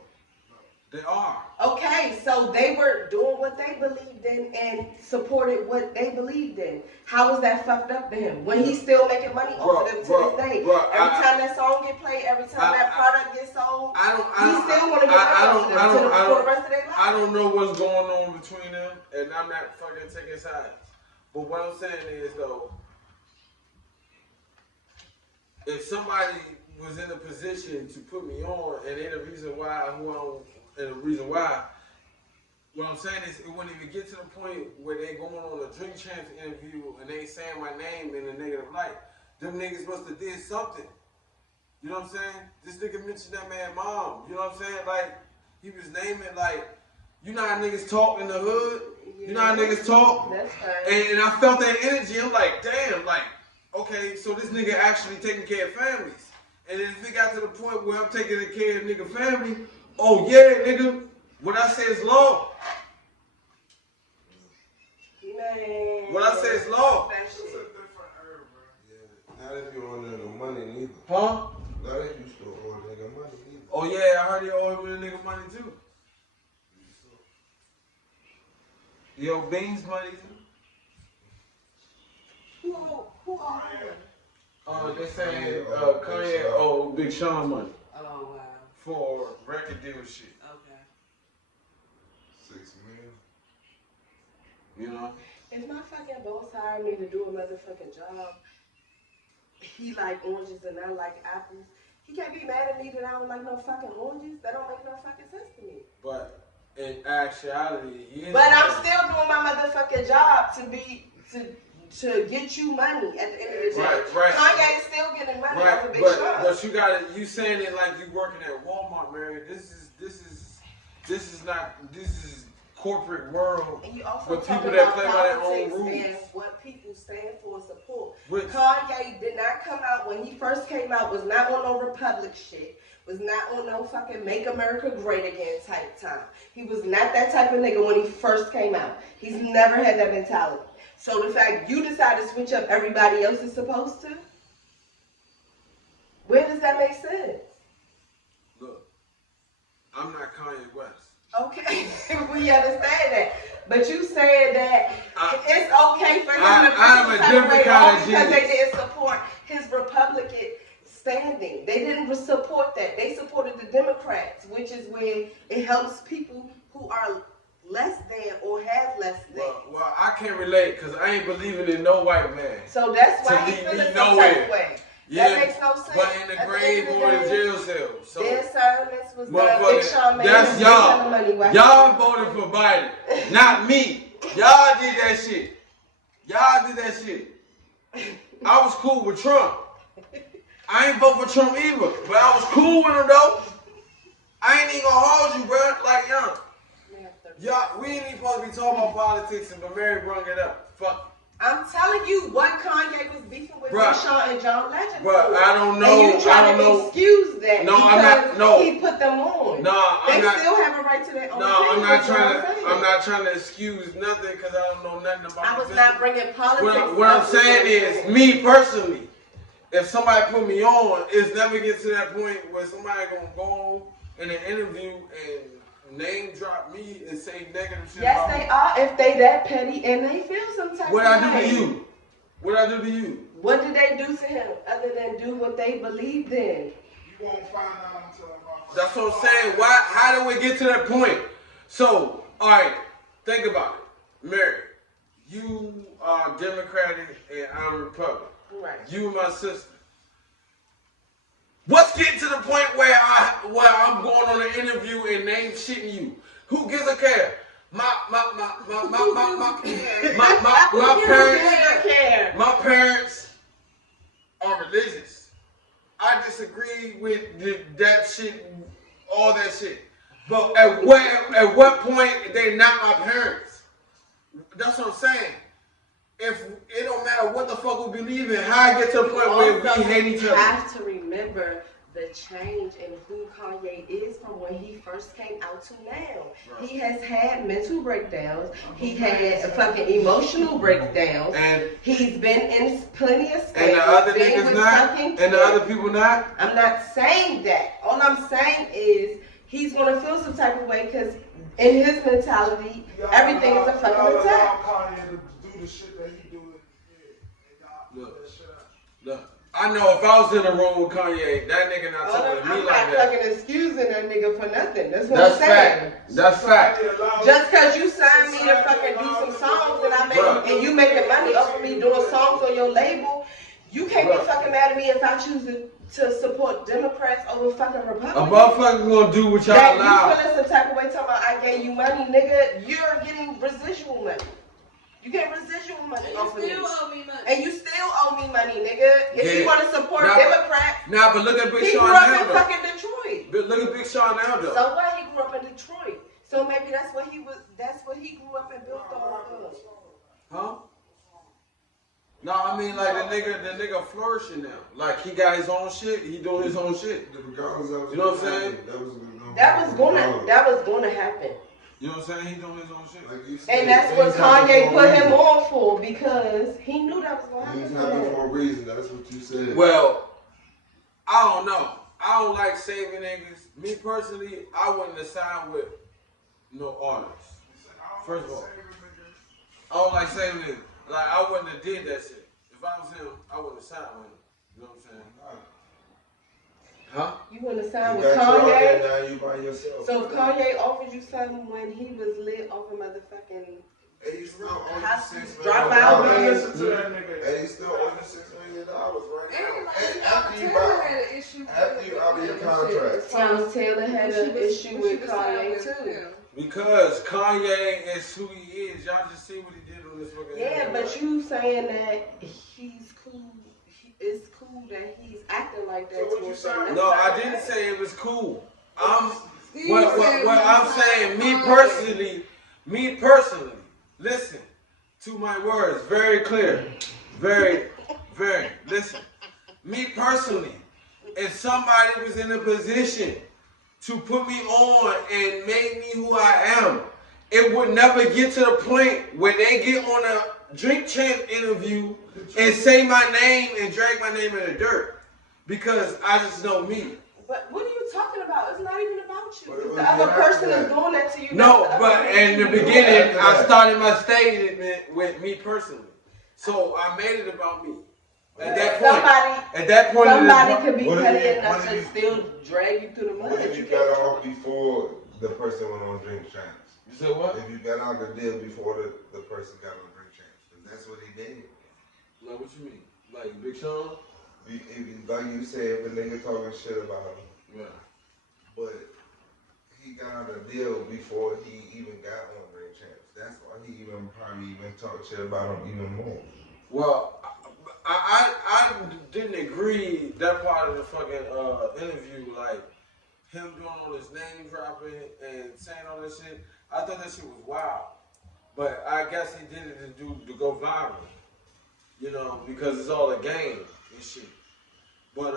They are. Okay, so they were doing what they believed in and supported what they believed in. How was that fucked up to him? When he's still making money off of them to this day. Every time that song get played, every time that product gets sold, he still want to get money off of them for the rest of their life. I don't know what's going on between them, and I'm not fucking taking sides. But what I'm saying is, though, if somebody was in a position to put me on, and they're the reason why, what I'm saying is, it wouldn't even get to the point where they going on a Drink Champs interview and they saying my name in a negative light. Them niggas must have did something. You know what I'm saying? This nigga mentioned that man mom. You know what I'm saying? Like, he was naming, like, you know how niggas talk in the hood? You know how niggas talk? That's right. And I felt that energy. I'm like, damn, like, okay, so this nigga actually taking care of families. And then if it got to the point where I'm taking care of nigga family, oh yeah, nigga, what I say is law. Man. What I say is law. It's a different era, bro. Yeah. Not if you owe nigga money neither. Huh? Not if you still owe a nigga money neither. Oh yeah, I heard he owe him a nigga money too. He owe Beans money too. Who owned They saying Kanye owe Big Sean money. Oh, wow. For record deal shit. Okay. 6 million. You know? If my fucking boss hired me to do a motherfucking job, he like oranges and I like apples, he can't be mad at me that I don't like no fucking oranges. That don't make no fucking sense to me. But in actuality, he is. But I'm still doing my motherfucking job to get you money at the end of the day. Right. Kanye's still getting money off of Big Sean. But you got it. You saying it like you working at Walmart, Mary. This is corporate world. And you also with people talking that about play by their own politics rules. and what people stand for and support. Which, Kanye did not come out when he first came out. Was not on no Republic shit. Was not on no fucking Make America Great Again type time. He was not that type of nigga when he first came out. He's never had that mentality. So the fact you decide to switch up everybody else is supposed to, where does that make sense? Look, I'm not Kanye West. Okay, we understand that. But you saying that it's okay for him to I'm a different kind of because they genius. didn't support his Republican standing. They didn't support that. They supported the Democrats, which is where it helps people who are less than or have less than. Well, I can't relate because I ain't believing in no white man. So that's why he feeling some type of way. That makes no sense. But in the grave or in the jail cell. So, their assignments was done. Big Sean made that's him y'all. money. Y'all voted for Biden, not me. Y'all did that shit. Y'all did that shit. I was cool with Trump. I ain't vote for Trump either, but I was cool with him though. I ain't even gonna hold you, bro. Like, y'all, we ain't even supposed to be talking about politics, but Mary brought it up. Fuck. I'm telling you what Kanye was beefing with Big Sean and John Legend Bro, for. I don't know. And you try to excuse that because he put them on. No, they still have a right to their own No, opinion. I'm not trying to excuse nothing because I don't know nothing about I was not bringing politics. What I'm saying is, me personally, if somebody put me on, it's never get to that point where somebody gonna go in an interview and name drop me and say negative shit yes, about they me. are if they that petty and they feel some type What of I way. do to you? What I do to you? What did they do to him other than do what they believed in? You won't find out until That's what I'm saying. Why? How do we get to that point? So, all right, think about it. Mary, you are Democratic and I'm Republican. Right. You and my sister. What's getting to the point where I'm going on an interview and name shitting you? Who gives a care? My parents are religious. I disagree with that shit, all that shit. But at what point they not my parents? That's what I'm saying. If it don't matter what the fuck we believe in, how I get to the point where we hate each other. You have to remember the change in who Kanye is from when he first came out to now. Right. He has had mental breakdowns. He had fucking emotional breakdowns. And he's been in plenty of scandals. And the other niggas not? And the other people not? I'm not saying that. All I'm saying is he's going to feel some type of way because in his mentality, everything is a fucking attack. The shit that he do, Look, I know if I was in a room with Kanye, that nigga not talking to me like that. I'm not fucking excusing that nigga for nothing. That's what I'm saying. That's fact. Just because you signed me to fucking do some songs and you making money off of me doing songs on your label, you can't be fucking mad at me if I choose to support Democrats over fucking Republicans. A motherfucker gonna do what y'all allow. You feeling some type of way talking about I gave you money, nigga, you're getting residual money. You get residual money off of me. You still owe me money. And you still owe me money, nigga. If you want to support Democrats. Nah, but look at Big Sean now. He now, grew up in fucking Detroit. But look at Big Sean now, though. So what? He grew up in Detroit. So maybe that's what he was. That's what he grew up and built on. Huh? No, I mean like the nigga flourishing now. Like he got his own shit. He doing his own shit. You know what I'm saying? That was gonna happen. You know what I'm saying? He doing his own shit. Like you said, and that's what Kanye put him on for because he knew that was going to happen. He's happy for a reason. That's what you said. Well, I don't know. I don't like saving niggas. Me personally, I wouldn't have signed with no artists. First of all, I don't like saving niggas. Like, I wouldn't have did that shit. If I was him, I wouldn't have signed with him. You know what I'm saying? Huh? You want to sign with Kanye? Now you by yourself. So if Kanye offered you something when he was lit off a motherfucking drop out, and he's still under $6 million right now. After you out of your contract. Thomas Taylor had an issue with Kanye too. Because Kanye is who he is. Y'all just see what he did on this fucking. Yeah, but you saying that he's cool. It's cool that he's acting like that. So no, I didn't say it was cool. What I'm saying, me personally, listen to my words, very clear, very, listen. Me personally, if somebody was in a position to put me on and make me who I am, it would never get to the point where they get on a Drink Champ interview and say my name and drag my name in the dirt. Because I just know me. But what are you talking about? It's not even about you. The other person is doing that to you. No, but in the beginning, I started my statement with me personally. So I made it about me. At that point, somebody could be petty enough to still drag you through the mud. What if you got off before the person went on Drink Champs? You said what? If you got out the deal before the person got on Drink Champs, because that's what he did. Like, what you mean? Like Big Sean? Like you said, if a nigga talking shit about him. Yeah. But he got out a deal before he even got on Drink Champs. That's why he probably even talked shit about him even more. Well, I didn't agree that part of the fucking interview, like him doing all this name dropping and saying all this shit. I thought that shit was wild, but I guess he did it to go viral, you know, because it's all a game and shit. But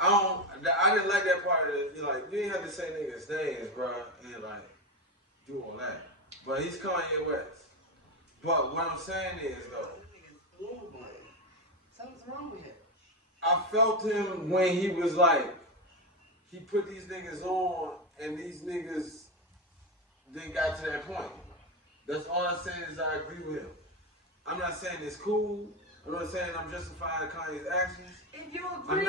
I didn't like that part of it. Like, you didn't have to say niggas' names, bro, and like do all that. But he's Kanye West. But what I'm saying is though. Something's wrong with him. I felt him when he was like, he put these niggas on, and these niggas then got to that point. That's all I'm saying is I agree with him. I'm not saying it's cool. I'm not saying I'm justifying Kanye's actions. If you agree,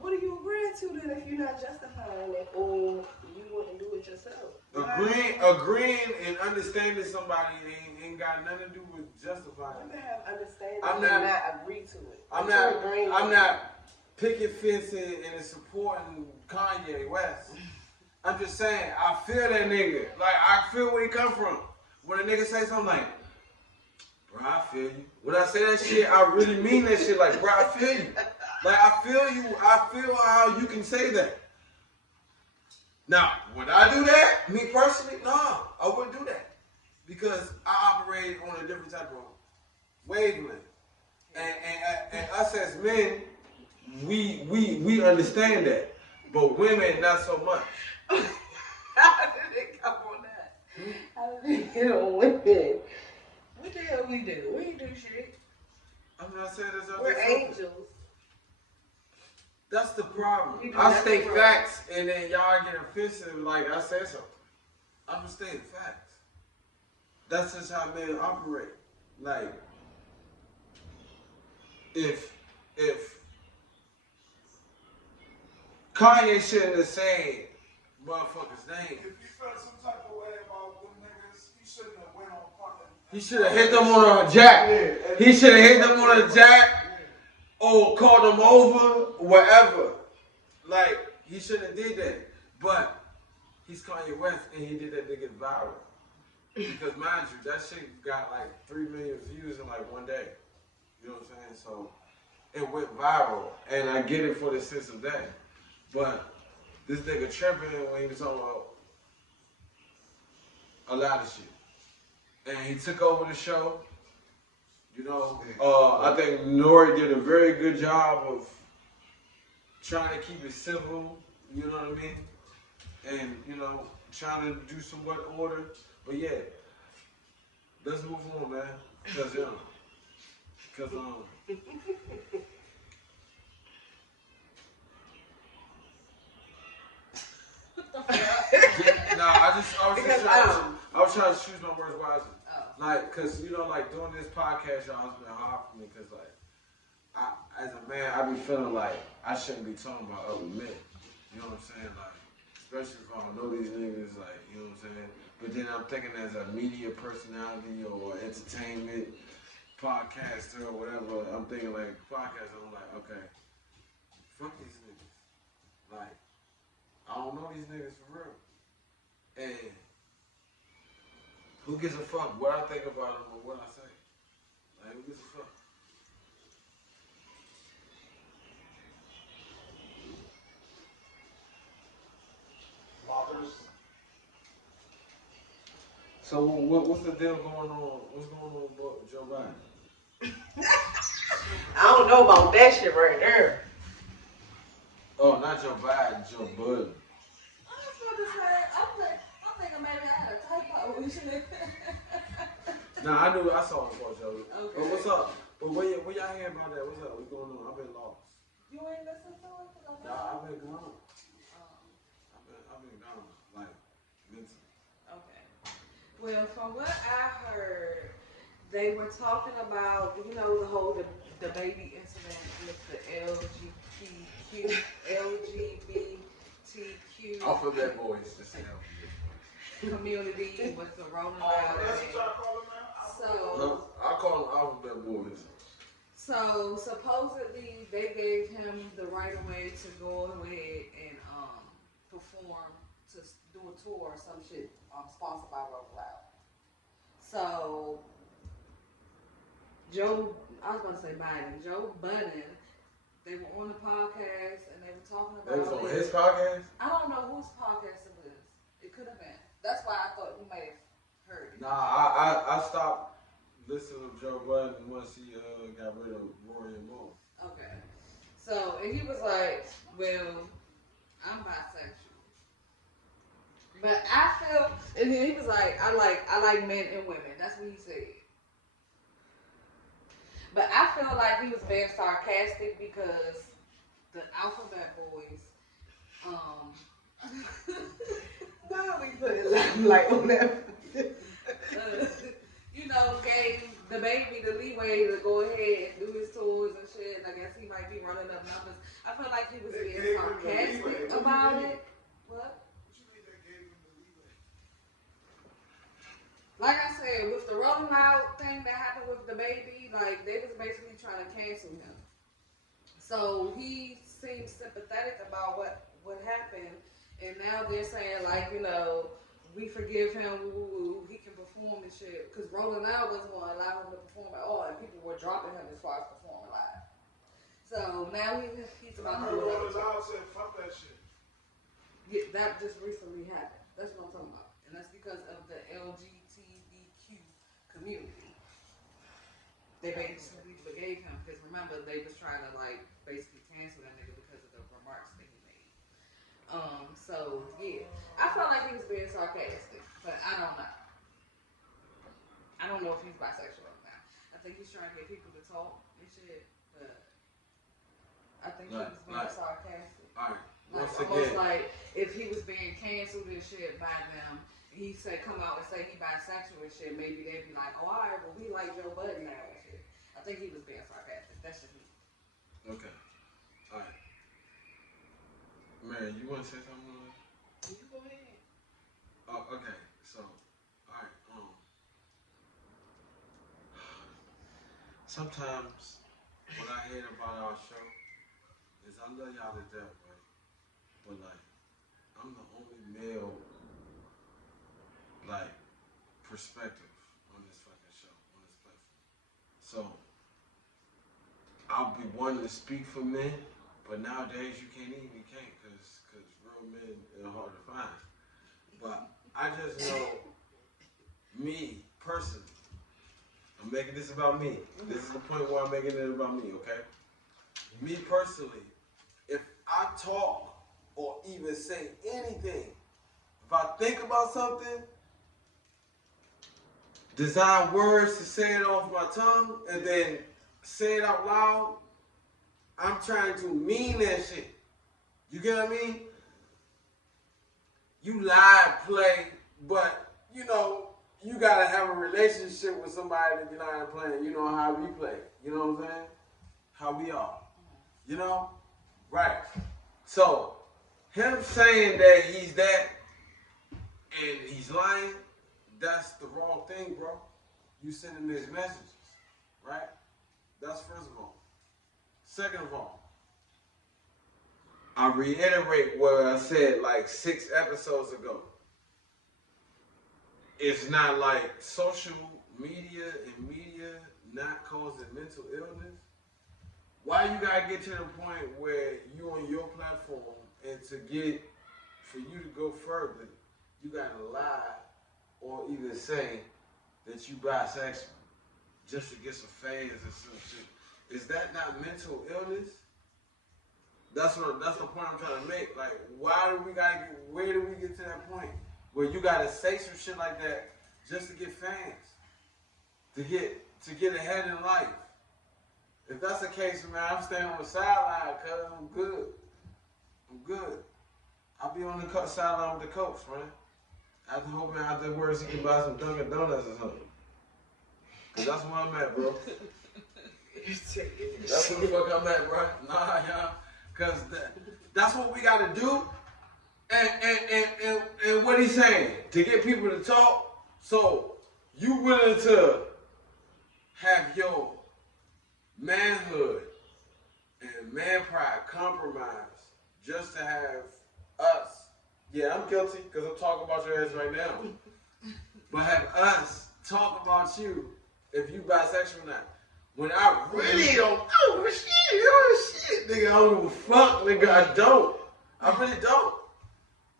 what are you agreeing to then if you're not justifying it or you wouldn't do it yourself? Agreeing and understanding somebody ain't got nothing to do with justifying. You can have understanding and not agree to it. I'm not picking fencing and supporting Kanye West. I'm just saying, I feel that nigga. Like, I feel where he come from. When a nigga say something like, bro, I feel you. When I say that shit, I really mean that shit. Like, bro, I feel you. Like, I feel you. I feel how you can say that. Now, would I do that? Me personally? No, I wouldn't do that. Because I operate on a different type of wavelength. And us as men, we understand that. But women, not so much. How did it come on that? How did it get on women? What the hell we do? We ain't do shit. I'm not saying this. We're angels. That's the problem. I state facts and then y'all get offensive like I said something. I'm just stating facts. That's just how men operate. Like, if Kanye shouldn't have said motherfucker's name. If you felt some type of way about them niggas, he shouldn't have went on fucking. He should have hit them on a jack. He should have hit them on a jack or called them over, whatever. Like, he shouldn't have did that. But he's Kanye West and he did that nigga viral. Because mind you, that shit got like 3 million views in like one day. You know what I'm saying? So it went viral. And I get it for the sense of that. But this nigga tripping when he was talking about a lot of shit. And he took over the show. You know, I think Nori did a very good job of trying to keep it civil, you know what I mean? And, you know, trying to do somewhat order. But yeah, let's move on, man. Because, I was trying to choose my words wisely. Like, cause you know, like doing this podcast, y'all, has been hard for me. Cause like, as a man, I be feeling like I shouldn't be talking about other men. You know what I'm saying? Like, especially if I don't know these niggas, like, you know what I'm saying? But then I'm thinking as a media personality or entertainment podcaster or whatever, I'm thinking like podcast. I'm like, okay, fuck these niggas. Like, I don't know these niggas for real. And who gives a fuck what I think about them or what I say? Like, who gives a fuck? Mothers. So what's the deal going on? What's going on with Joe Biden? I don't know about that shit right there. Oh, not Joe Biden, Joe Budden. I was about to say, I'm thinking maybe I had a typo. Nah, I saw it before, Joe. Okay. But what's up? But where y'all hear about that? What's up? What's going on? I've been lost. You ain't listen to it? Nah, I've been gone. I've been gone, like mentally. Okay. Well, from what I heard, they were talking about, you know, the whole the baby incident with the LGBTQ Alphabet boys, just say community with the Rolling Oh, Loud. that's what y'all call them now? So, I call them alphabet boys. so supposedly they gave him the right of way to go ahead and perform, to do a tour or some shit sponsored by Rolling Loud. So I was going to say Biden, Joe Budden, they were on the podcast and they were talking about They was on it. his podcast? I don't know whose podcast it was. It could have been. That's why I thought you may have heard it. Nah, I stopped listening to Joe Budden once he got rid of Rory and Mo. Okay. So, and he was like, well, I'm bisexual. But I feel, and then he was like, I like men and women. That's what he said. But I feel like he was being sarcastic because the alphabet boys, Why are we putting limelight on that? you know, gave the baby the leeway to go ahead and do his tours and shit. And I guess he might be running up numbers. I feel like he was being sarcastic about it. What? What you mean they gave him the leeway? Like I said, with the Rolling Loud thing that happened with the baby, like they was basically trying to cancel him. So he seemed sympathetic about what happened, and now they're saying like, you know, we forgive him, he can perform and shit. Because Rolling Loud wasn't going to allow him to perform at all, and people were dropping him as far as performing live. So now he's about to do Rolling it. Loud said, fuck that shit. Yeah, that just recently happened. That's what I'm talking about, and that's because of the LGBTQ community. They basically forgave him because remember they was trying to like basically cancel that nigga because of the remarks that he made. So yeah, I felt like he was being sarcastic, but I don't know. I don't know if he's bisexual or not. I think he's trying to get people to talk and shit, but I think he was being sarcastic. Alright, Like, once almost again. like if he was being canceled and shit by them, he said come out and say he bisexual and shit, maybe they'd be like, oh, alright, well we like Joe Budden now and shit. I think he was being sarcastic. That's just me. Okay. Alright. Mary, you want to say something on that? You go ahead. Oh, okay. So, alright. Sometimes what I hate about our show is I love y'all to death, right? But like, I'm the only male, like, perspective on this fucking show, on this platform. So, I'll be wanting to speak for men, but nowadays you can't because real men are hard to find. But I just know me personally. I'm making this about me. This is the point where I'm making it about me, okay? Me personally, if I talk or even say anything, if I think about something, design words to say it off my tongue, and then say it out loud, I'm trying to mean that shit. You get what I mean? You lie, play, but you know, you gotta have a relationship with somebody that you're not playing. You know how we play. You know what I'm saying? How we are. You know? Right. So, him saying that he's that and he's lying, that's the wrong thing, bro. You sending these messages. Right? That's first of all. Second of all, I reiterate what I said like 6 episodes ago. It's not like social media and media not causing mental illness. Why you gotta get to the point where you on your platform and for you to go further, you gotta lie or even say that you bisexual just to get some fans or some shit. Is that not mental illness? That's the point I'm trying to make. Like, where do we get to that point where you gotta say some shit like that just to get fans, to get ahead in life? If that's the case, man, I'm staying on the sideline because I'm good. I'll be on the sideline with the coach, man. Afterwards he can buy some Dunkin' Donuts or something. Cause that's where I'm at, bro. That's where the fuck I'm at, bro. Nah, y'all. Cause that's what we gotta do. And what he's saying, to get people to talk, so you willing to have your manhood and man pride compromise just to have us. Yeah, I'm guilty because I'm talking about your ass right now. But have us talk about you if you bisexual or not. When I really don't, shit, nigga, I don't give a fuck, nigga, I don't. I really don't.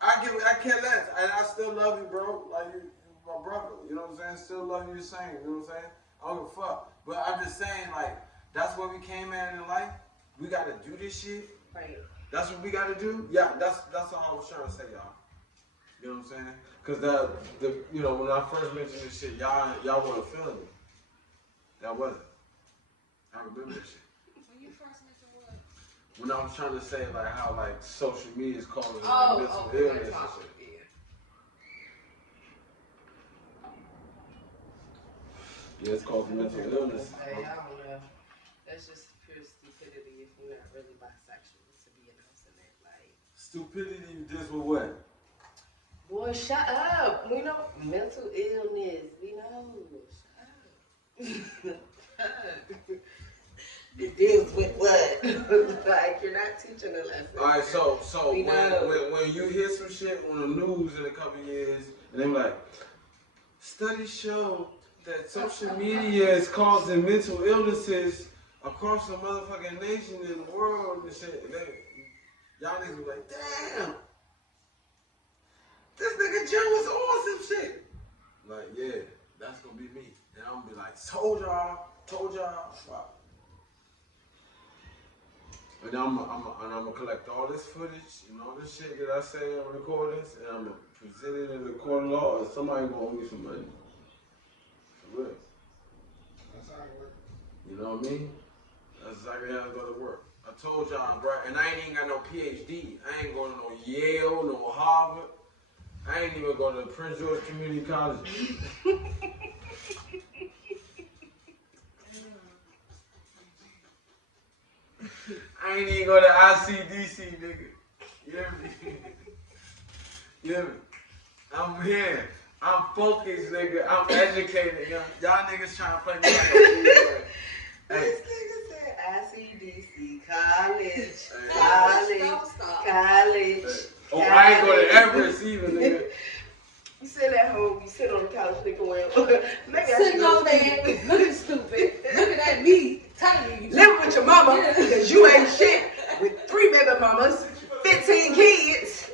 I care less. I still love you, bro. Like, you my brother, you know what I'm saying? Still love you the same, you know what I'm saying? I don't give a fuck. But I'm just saying, like, that's where we came at in life. We gotta do this shit. Right. That's what we gotta do. Yeah, that's all I was trying to say, y'all. You know what I'm saying? Cause when I first mentioned this shit, y'all weren't feeling it. That wasn't. I remember this shit. When you first mentioned what? When I was trying to say like how like social media is causing Oh, mental okay, illness and talk, shit. Yeah, it's causing mental illness. I don't know. That's just pure stupidity if you're not really bisexual to be announcing that. Like, Stupidity just with what? boy, shut up. We know mental illness. We know. Shut up. It deals with what? Like, you're not teaching a lesson. All right, so We know. when you hear some shit on the news in a couple of years, and they're like, studies show that social media is causing mental illnesses across the motherfucking nation and the world and shit. And y'all niggas be like, damn, this nigga Jimm was on some shit. Like, yeah, that's gonna be me. And I'm gonna be like, told y'all. Wow. And I'm gonna collect all this footage and all this shit that I say on recordings, and I'm gonna present it in the court of law, and somebody gonna owe me some money. For real. That's how it works. You know what I mean? That's exactly how it's gonna work. I told y'all, bro, and I ain't even got no PhD. I ain't going to no Yale, no Harvard. I ain't even going to Prince George Community College. I ain't even go to ICDC, nigga. You hear me? You hear me? I'm here. I'm focused, nigga. I'm educated. Y'all niggas trying to play me like a fool. This nigga said ICDC, college. Oh, I ain't go to Everest either, nigga. You sit at home, you sit on the couch, nigga, well, maybe I should Sitting go over there, looking stupid, looking at me, telling you. live with your mama, because you ain't shit, with 3 baby mamas, 15 kids.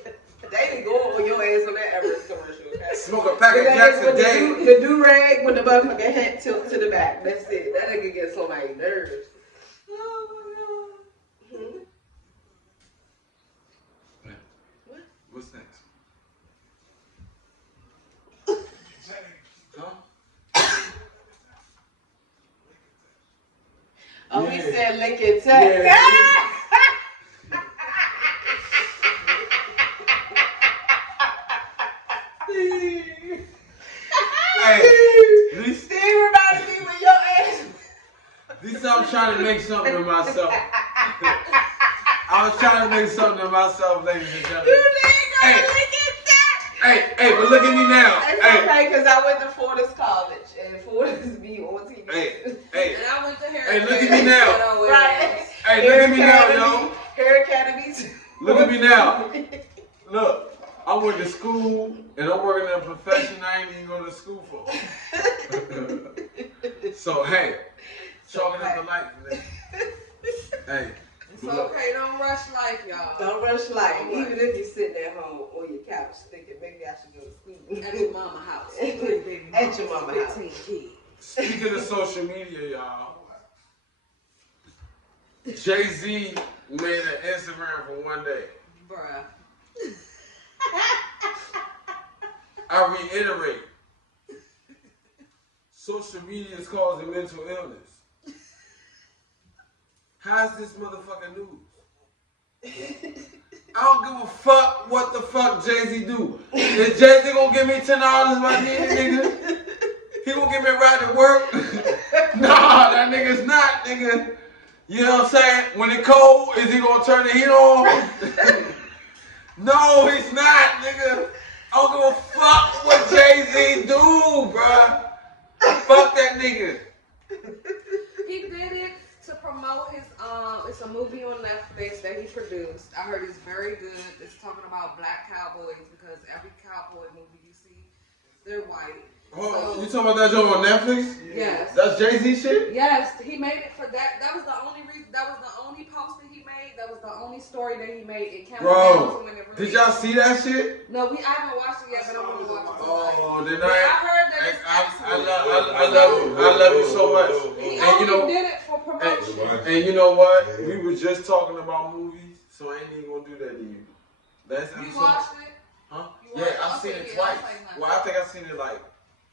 They be going on your ass on that Everest commercial, okay? Smoke a pack of jacks a day. The do-rag with the motherfucking hat tilt to the back. That's it. That nigga gets on my nerves. Oh my God. What? What's next? Huh? Oh, Yeah. he said Lincoln Tech. Yeah. Hey, at least Steve reminded me with your ass. At least I was trying to make something of myself. I was trying to make something of myself, ladies and gentlemen. You didn't go Hey. to Lincoln Tech. Hey, but look at me now. It's Hey, okay, because I went to Fortis College, and Fortis be on TV. hey, And I went to hey, look at me now. Right. Hey, look at me now, yo. Hair Academy. Look at me now. Look, I went to school and I'm working in a profession I ain't even go to school for. So hey, chalking up the life, man. Hey. It's okay, don't rush life, y'all. Don't rush life, even if you're sitting at home on your couch thinking maybe I should go to school. At your mama house. At your mama house. 15 kids. Speaking of social media, y'all. Jay-Z made an Instagram for one day. Bruh. I reiterate, social media is causing mental illness. How's this motherfucking news? I don't give a fuck what the fuck Jay-Z do. Is Jay-Z gonna give me $10 if I need it, nigga? He gonna give me a ride to work? Nah, that nigga's not, nigga. You know what I'm saying? When it cold, is he gonna turn the heat on? No, he's not, nigga. I don't give a fuck what Jay-Z do, bruh. Fuck that nigga. He did it to promote his it's a movie on Netflix that he produced. I heard it's very good. It's talking about black cowboys because every cowboy movie you see, they're white. Oh, So, you talking about that joint on Netflix? yes. That's Jay-Z shit? Yes, he made it for that. That was the only reason. That was the only post that he made. That was the only story that he made. It counted down to Bro, when it did y'all see that shit? No, I haven't watched it yet, but I'm gonna watch it tonight. Oh, then But I heard that it's I love you so much. He And you only know, did it for promotion. and you know what? We were just talking about movies, so I ain't even gonna do that to you. Last You episode, watched it? huh? You Yeah, watched I've seen it? it Okay, twice. yeah, I was like, Well, I think I've seen it like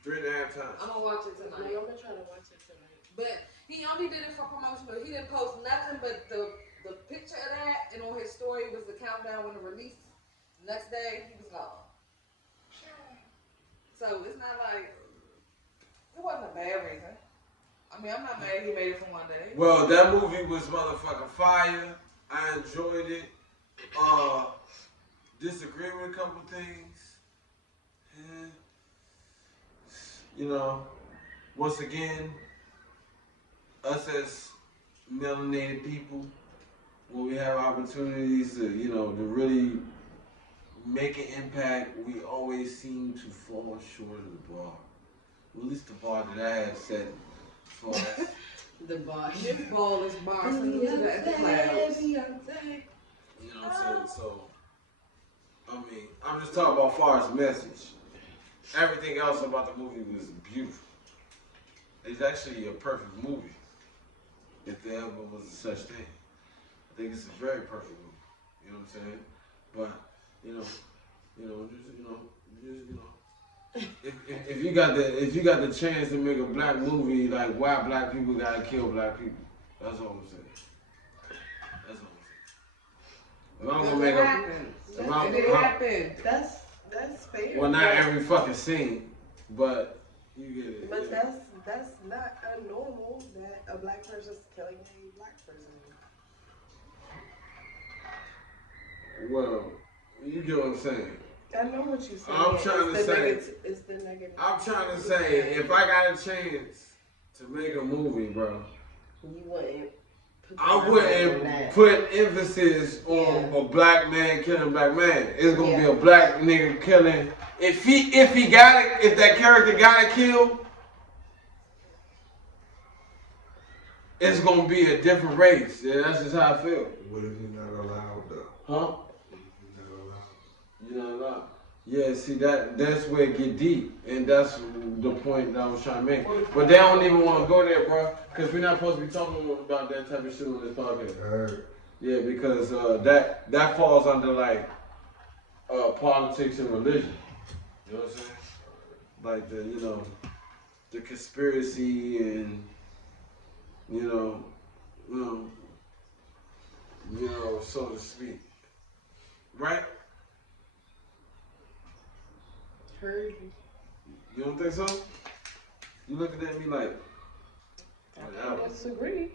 3.5 times. I'm gonna watch it tonight. I'm gonna try to watch it tonight. But he only did it for promotion. He didn't post nothing but the picture of that, and on his story was the countdown when it released. Next day, he was gone. So it's not like it wasn't a bad reason. I mean, I'm not mad he made it for one day. Well, that movie was motherfucking fire. I enjoyed it. Disagree with a couple things. Yeah. You know, once again, us as melanated people, when we have opportunities to, you know, to really make an impact, we always seem to fall short of the bar. Well, at least the bar that I have set for us. The bar. His ball is bar. So look at the clouds. You know what I'm saying? So, I mean, I'm just talking about far as message. Everything else about the movie was beautiful. It's actually a perfect movie, if there ever was such thing. I think it's a very perfect movie. You know what I'm saying? But if you got the chance to make a black movie, like why black people gotta kill black people? That's all I'm saying. That's all I'm saying. If I'm gonna make It happened. That's fair. well, not every fucking scene, but you get it. But yeah. that's not abnormal that a black person's killing a black person. Well, you get what I'm saying. I know what you're saying. I'm trying to say. It's the negative. I'm trying to say, if I got a chance to make a movie, bro, You wouldn't. I wouldn't put emphasis on a black man killing a black man. It's gonna be a black nigga killing. If that character got to kill, it's gonna be a different race. Yeah, that's just how I feel. What if you're not allowed though? Huh? What if you're not allowed? You know what? Yeah, see that's where it get deep, and that's the point that I was trying to make. But they don't even want to go there, bro, because we're not supposed to be talking about that type of shit on this podcast. Yeah, because that falls under like politics and religion. You know what I'm saying? Like the conspiracy and you know, so to speak, right? Heard you. You don't think so? You looking at me like? I disagree.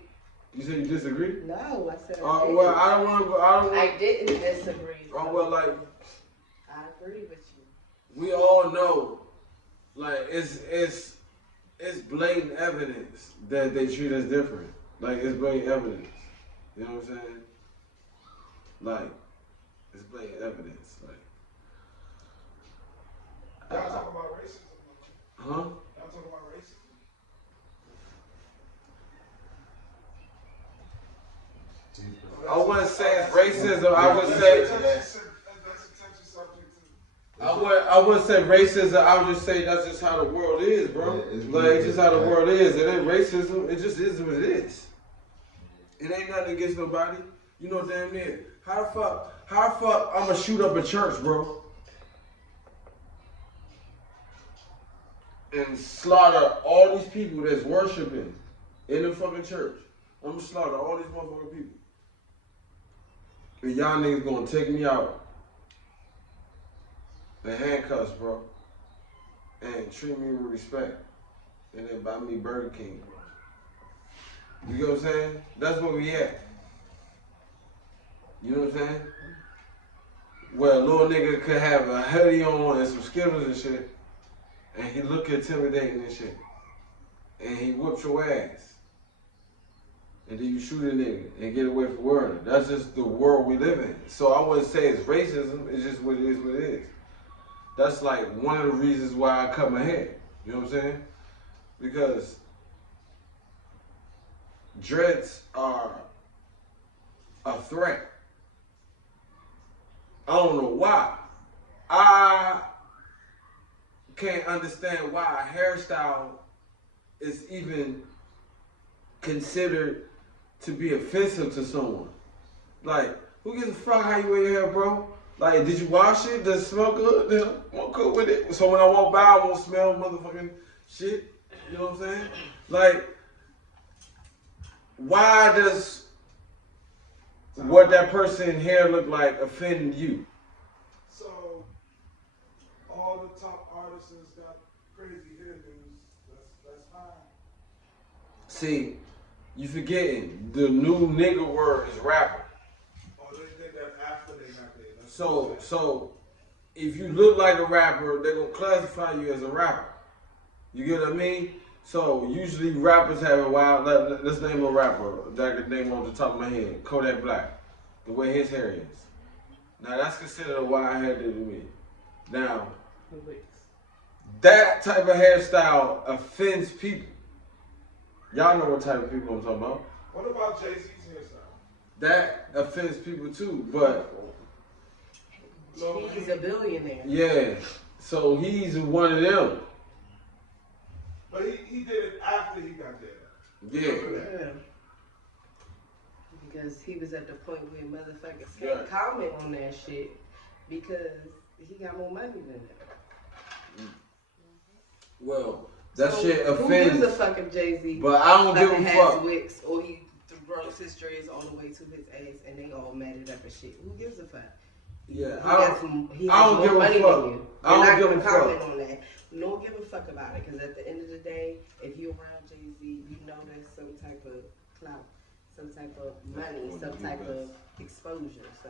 You said you disagree? No, I said. Well, I don't want to go. I didn't disagree. Oh well, like I agree with you. we all know, like it's blatant evidence that they treat us different. Like it's blatant evidence. You know what I'm saying? Like it's blatant evidence. Like. Y'all talking about racism? Huh? Y'all talking about racism? I wouldn't say it's racism. I would say That's a touchy subject too. I would say racism. I would just say that's just how the world is, bro. Yeah, it's Like it's just how the world is. It ain't racism. It just is what it is. It ain't nothing against nobody. You know damn near. How the fuck I'ma shoot up a church, bro? And slaughter all these people that's worshiping in the fucking church. I'm gonna slaughter all these motherfucking people. And y'all niggas gonna take me out in handcuffs, bro. And treat me with respect. And then buy me Burger King. You know what I'm saying? That's where we at. You know what I'm saying? Where a little nigga could have a hoodie on and some Skittles and shit. And he look intimidating and shit. And he whoops your ass. And then you shoot a nigga and get away from world. That's just the world we live in. So I wouldn't say it's racism. It's just what it is. That's like one of the reasons why I cut my hair. You know what I'm saying? Because dreads are a threat. I don't know why. I can't understand why a hairstyle is even considered to be offensive to someone. Like, who gives a fuck how you wear your hair, bro? Like, did you wash it? Does it smell good? Then I'm cool with it. So when I walk by, I won't smell motherfucking shit. You know what I'm saying? Like, why does what that person's hair look like offend you? So, all the top artists got crazy hairdos. That's fine. See, you forgetting the new nigga word is rapper. Oh, they did that after they got there. So if you look like a rapper, they're gonna classify you as a rapper. You get what I mean? So usually rappers have a wild. Let's name a rapper that I could name off the top of my head. Kodak Black, the way his hair is. Now that's considered a wild hair to me. Now that type of hairstyle offends people. Y'all know what type of people I'm talking about. What about Jay-Z's hairstyle? That offends people too, but He's a billionaire. yeah. So he's one of them. But he did it after he got there. Yeah. Because he was at the point where motherfuckers can't comment on that shit because he got more money than them. Well, that So shit who offends. gives a fuck if Jay-Z But I don't give a has fuck. wigs or he throws his dreads all the way to his ass and they all matted up and shit. Who gives a fuck? Yeah, He I has don't more give a money fuck. than you. I don't You're not give a gonna fuck. comment on that. Don't give a fuck about it, because at the end of the day, if you're around Jay-Z, you know there's some type of clout, some type of money, some type of exposure. So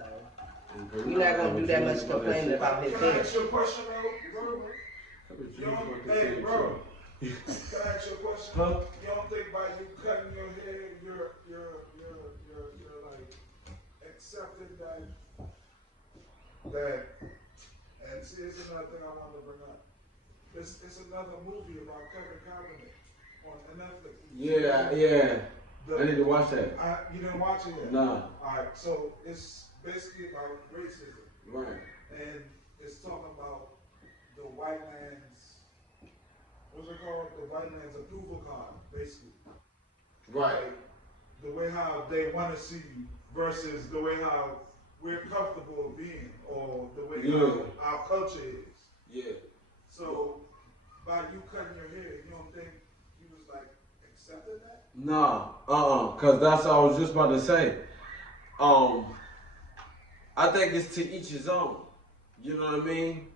you're not gonna do that much complaining about his Can I hair. ask you a question, bro? Hey, bro. Can I ask you a question? Huh? You don't think by you cutting your hair, you're like accepting that, and see, it's another thing I wanted to bring up. It's another movie about Kevin Kaepernick on Netflix. Yeah. I need to watch that. You didn't watch it yet? Nah. Alright, so it's basically about racism. Right. And it's talking about the white man's, what's it called? The white man's approval card, basically. Right. Like, the way how they want to see you versus the way how we're comfortable being, or the way how our culture is. Yeah. So, by you cutting your hair, you don't think he was like accepting that? Nah. Cause that's what I was just about to say. I think it's to each his own. You know what I mean?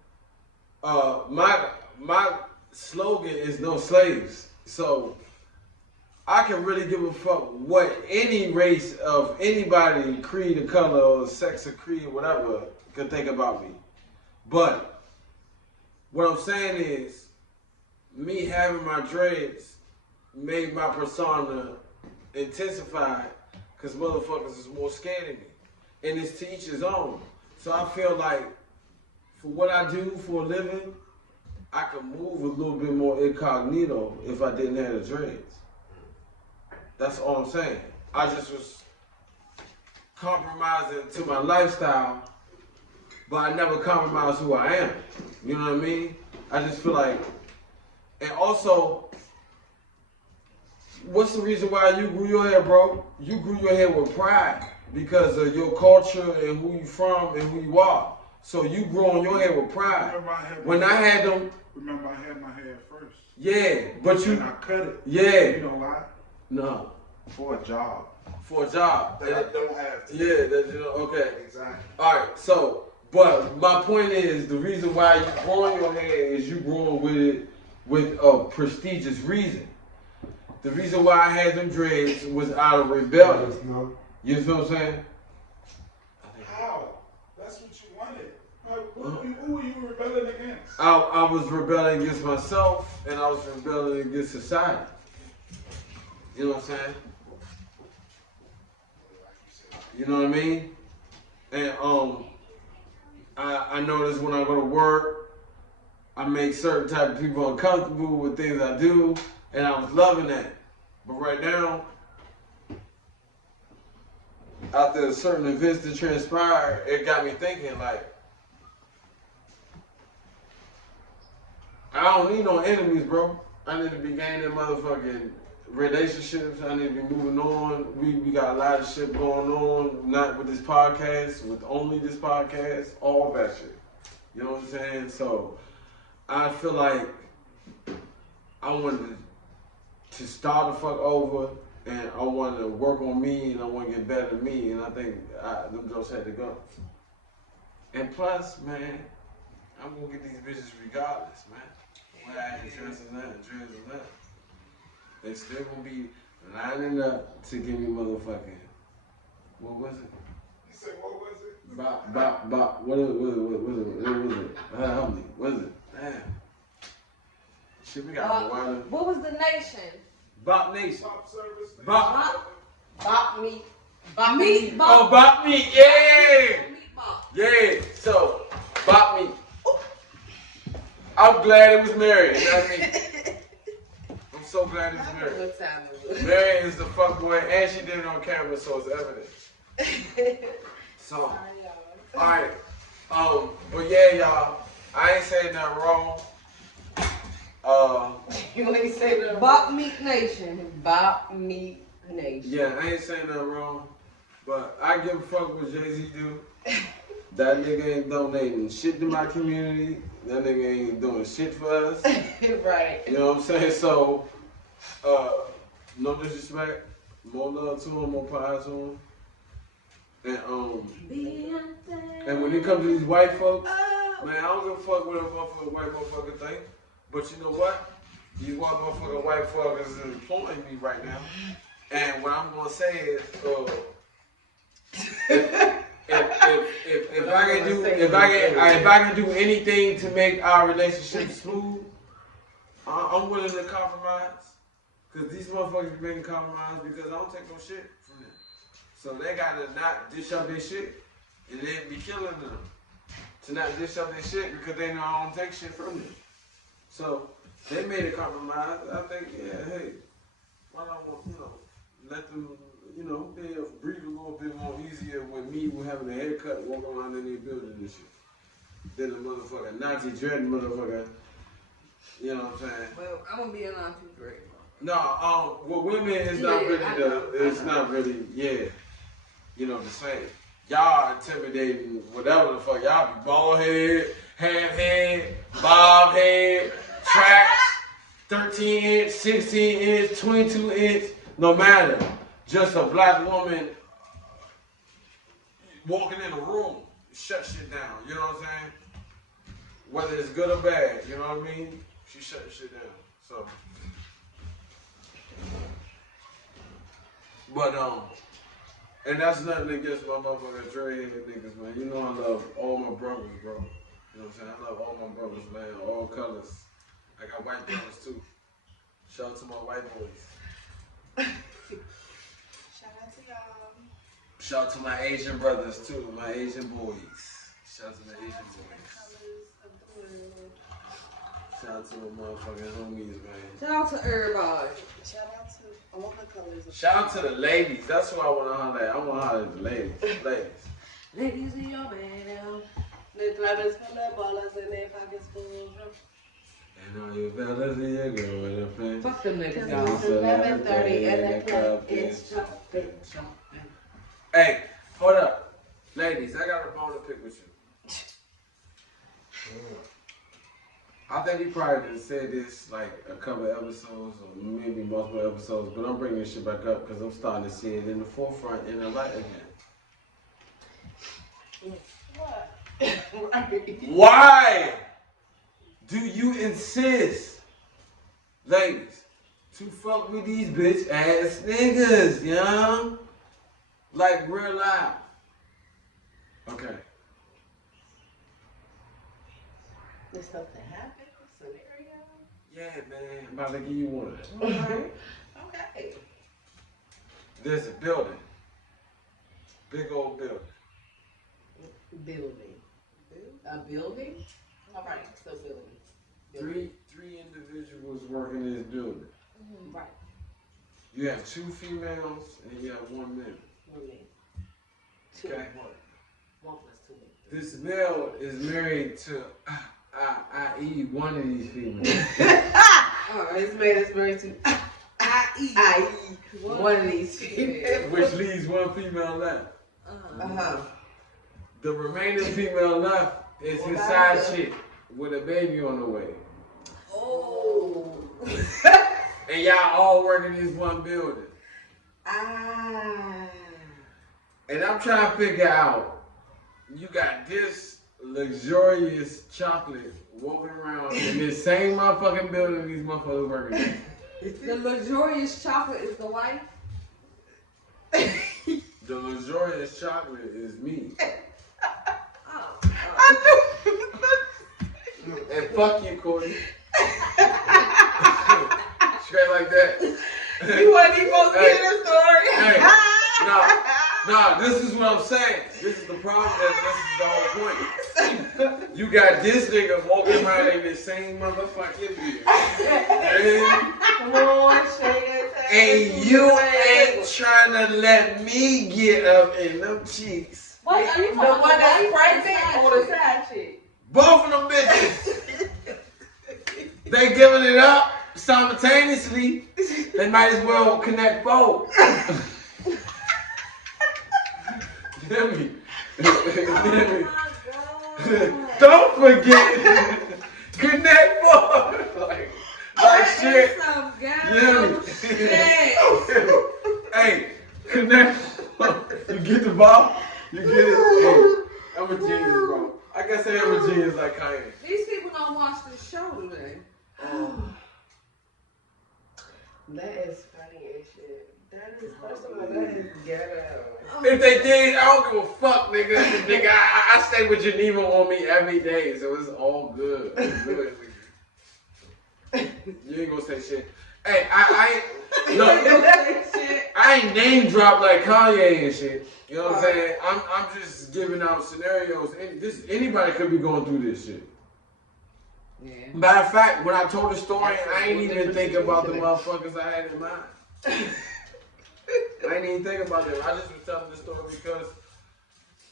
My slogan is no slaves. So I can really give a fuck what any race of anybody, creed or color or sex or creed or whatever could think about me. But what I'm saying is, me having my dreads made my persona intensify because motherfuckers is more scared of me. And it's to each his own. So I feel like for what I do for a living, I could move a little bit more incognito if I didn't have the dreads. That's all I'm saying. I just was compromising to my lifestyle, but I never compromised who I am. You know what I mean? I just feel like, and also, what's the reason why you grew your hair, bro? You grew your hair with pride because of your culture and who you from and who you are. So you growing your hair with pride. When I had them. Remember, I had my hair first. Yeah, but you. And I cut it. Yeah. You know why? No. For a job. For a job. That I don't have to. Yeah, that you know. Okay. Exactly. All right. So, but my point is, the reason why you growing your hair is you growing with it with a prestigious reason. The reason why I had them dreads was out of rebellion. You feel what I'm saying? How? That's what you wanted. Who were you rebelling against? I was rebelling against myself, and I was rebelling against society. You know what I'm saying? You know what I mean? And I notice when I go to work, I make certain type of people uncomfortable with things I do, and I was loving that. But right now, after certain events that transpired, it got me thinking like, I don't need no enemies, bro. I need to be gaining motherfucking relationships. I need to be moving on. We got a lot of shit going on, not with this podcast, with only this podcast, all that shit. You know what I'm saying? So I feel like I wanted to start the fuck over, and I wanted to work on me, and I want to get better than me, and I think them jokes had to go. And plus, man, I'm gonna get these bitches regardless, man. Whether I had dreads or not, they still gonna be lining up to give me motherfucking, what was it? You said, what was it? Bop, what was it? Help me, what is it? Damn. Shit, we got water. What was the nation? Bop Nation. Top service. Bop meat. Oh, Bop Meat, yeah! Meat bop. Yeah, so, Bop Meat. I'm glad it was Mary, you know what I mean? I'm so glad it was Mary. What time was it? Mary is the fuckboy, and she did it on camera, so it's evident. So, alright. But yeah, y'all, I ain't saying nothing wrong. You ain't say nothing. Bop Meat Nation. Bop Meat Nation. Yeah, I ain't saying nothing wrong. But I give a fuck what Jay-Z do. That nigga ain't donating shit to my community. That nigga ain't doing shit for us. Right. You know what I'm saying? So, no disrespect. More love to him, more power to him. And when it comes to these white folks, man, I don't give a fuck what a motherfucking white motherfucker think. But you know what? These white motherfucking white fuckers is employing me right now. And what I'm gonna say is, if I can do anything to make our relationship smooth, I'm willing to compromise. Cause these motherfuckers be making compromise because I don't take no shit from them. So they gotta not dish up their shit, and then be killing them to not dish up their shit because they know I don't take shit from them. So they made a compromise. I think, yeah, hey, why don't let them, they'll breathe a little bit more easier with me having a haircut, walking around in their building and shit. Than the motherfucker Nazi dread motherfucker. You know what I'm saying? Well, I'm gonna be a Nazi dread. No, with women it's not really the same. Y'all intimidating, whatever the fuck. Y'all be bald head, half head, bob head, tracks, 13 inch, 16 inch, 22 inch, no matter. Just a black woman walking in a room, shut shit down, you know what I'm saying? Whether it's good or bad, you know what I mean? She shut shit down, so. But, and that's nothing against my motherfucking dreadhead niggas, man. You know I love all my brothers, bro. You know what I'm saying? I love all my brothers, man, all colors. I got white brothers, too. Shout out to my white boys. Shout out to y'all. Shout out to my Asian brothers, too, my Asian boys. Shout out to my Asian boys. Shout out to my motherfucking homies, man. Shout out to everybody. Shout out to all the colors. Shout out to the ladies. That's who I want to holler at. I want to holler at the ladies. Ladies in your man. The clubbers full of ballers and their pockets full of And all your fellas and your girl with a friend. Fuck them niggas, It's y'all. 11:30 and the club is jumping. Hey, hold up. Ladies, I got a bone to pick with you. I think we probably done said this like a couple episodes or maybe multiple episodes, but I'm bringing this shit back up because I'm starting to see it in the forefront in the light again. Why do you insist, ladies, to fuck with these bitch ass niggas, young? Like real life. Okay. Did something happen? Scenario? Yeah, man. I'm about to give you one. Okay. There's a building. Big old building. Building. A building? All right, so building. Three individuals working in this building. Right. You have 2 females and you have 1 male. 1 man. 2 Okay. 1 plus 2. This male is married to, i.e., one of these females. Oh, this man is married to I.E. One of these females. Which leaves 1 female left. Uh-huh. The remaining female left is his side chick with a baby on the way. Oh. And y'all all work in this one building. Ah. And I'm trying to figure out, you got this luxurious chocolate walking around in this same motherfucking building these motherfuckers working in. The luxurious chocolate is the wife. The luxurious chocolate is me. And fuck you, Kourtney. Straight like that. You wasn't even supposed to get the story. Hey, nah, this is what I'm saying. This is the problem, this is the whole point. You got this nigga walking around in the same motherfucking beard. Come on, shake it. And you ain't trying to let me get up in them cheeks. What are you talking about? The one that's pregnant or the side chick? Both of them bitches. They giving it up simultaneously. They might as well connect both. Hear me? Hear me? Don't forget. Connect both. Like shit. Some Hear me? Hey, connect. You get the ball? You get it? Hey, I'm a genius, bro. I guess I am a genius like Kanye. These people don't watch this show, do they? That is funny as shit. That is, first of all, that is ghetto. If they did, I don't give a fuck, nigga. Nigga, I stay with Geneva on me every day, so it's all good. It's good, nigga. You ain't gonna say shit. Hey, look, I ain't name drop like Kanye and shit. You know what I'm saying? I'm just giving out scenarios. Anybody could be going through this shit. Yeah. Matter of fact, when I told the story, I ain't even think about the motherfuckers I had in mind. I ain't even think about them. I just was telling the story because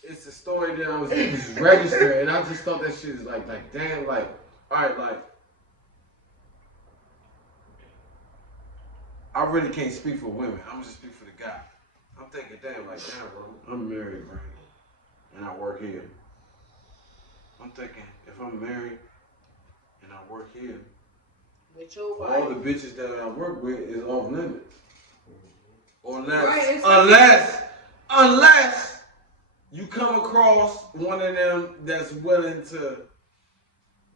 it's a story that I was registering, and I just thought that shit is like damn, like, alright, like, I really can't speak for women. I'm just speak for the guy. I'm thinking, damn, like, damn, bro, I'm married, bro, and I work here. I'm thinking, if I'm married and I work here, With your all wife. the bitches that I work with is off limits. Right, Unless you come across one of them that's willing to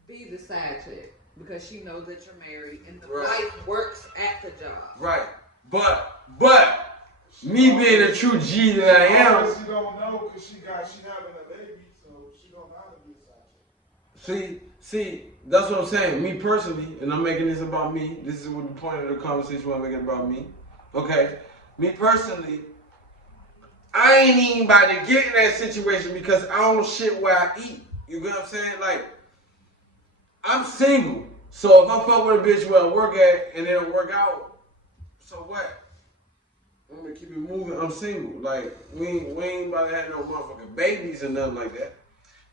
Be the side chick because she knows that you're married and the Right. wife works at the job. right. But me being a true G that I am, She don't know because she having a baby, so she don't know how to be a side chick. see, that's what I'm saying. Me personally, and I'm making this about me. This is what the point of the conversation I'm making about me. Okay, me personally, I ain't even about to get in that situation because I don't shit where I eat. You get what I'm saying? Like, I'm single, so if I fuck with a bitch where I work at and it don't work out, so what? I'm gonna keep it moving. I'm single. Like, we ain't about to have no motherfucking babies or nothing like that.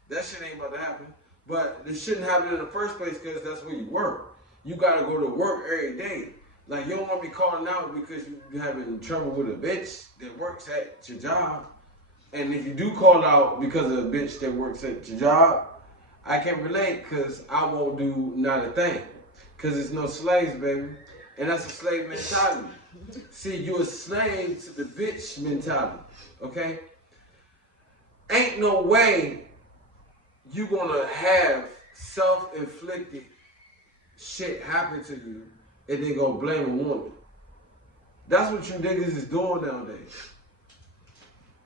That shit ain't about to happen. But this shouldn't happen in the first place because that's where you work. You gotta go to work every day. Like, you don't want me calling out because you having trouble with a bitch that works at your job. And if you do call out because of a bitch that works at your job, I can relate because I won't do not a thing. Because it's no slaves, baby. And that's a slave mentality. See, you're a slave to the bitch mentality, okay? Ain't no way you gonna have self-inflicted shit happen to you and then go blame a woman. That's what you niggas is doing nowadays.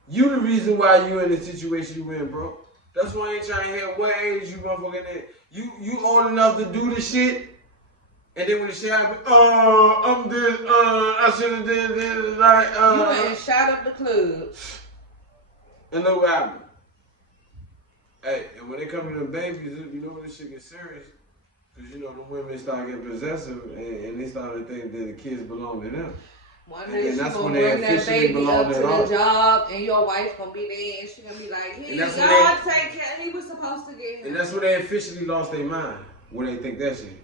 You the reason why you in the situation you in, bro. That's why I ain't trying to hear what age you motherfucking in. You old enough to do the shit, and then when the shit happen, I'm this, I should have did this, like, You went and shot up the club. And look what happened. Hey, and when they come to the babies, you know when this shit gets serious. Because, you know, the women start getting possessive and they start to think that the kids belong to them. One day she's gonna bring that baby up to the job and your wife gonna be there and she gonna be like, hey, y'all take care. He was supposed to get him. And that's when they officially lost their mind. When they think that shit.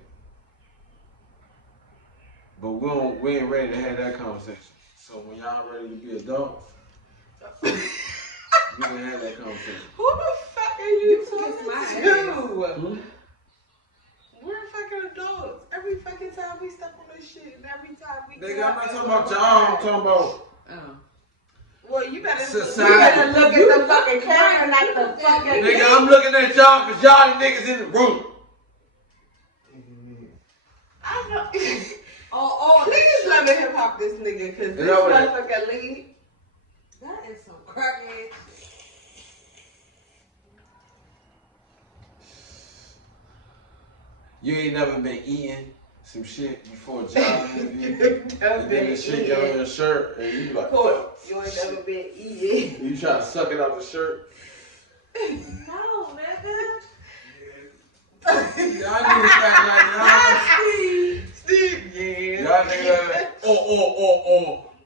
But we ain't ready to have that conversation. So when y'all ready to be adults, we can have that conversation. Who the fuck are you talking to? We're fucking adults. Every fucking time we step on this shit and every time we Nigga, I'm not talking about y'all, I'm talking about well, you better society. Look at the fucking camera like the fucking nigga, I'm looking at y'all because y'all the niggas in the room. I know. Niggas love to hip hop this nigga because this motherfucker lead. That is some crackhead. You ain't never been eating some shit before a job interview, and then the shit get on your shirt, and you like, you ain't never been eating. You try to suck it out the shirt. No, nigga. Y'all niggas act like y'all Steve, yeah. Y'all niggas like,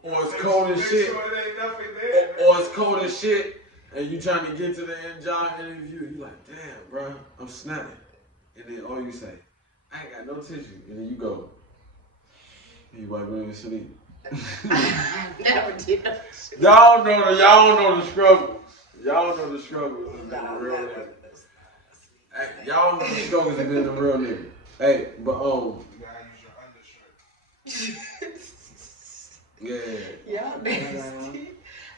or it's cold as shit. Or it's cold as shit, and you trying to get to the end job interview, you like, damn, bro, I'm snapping. And then all you say, I ain't got no tissue. And then you go, you wipe it in sleep. Never did that shit. Y'all know the struggles. Y'all know the struggles of being a real nigga. Hey, y'all know the struggles of being a real nigga. Hey, but you gotta use your undershirt. yeah. Y'all nasty.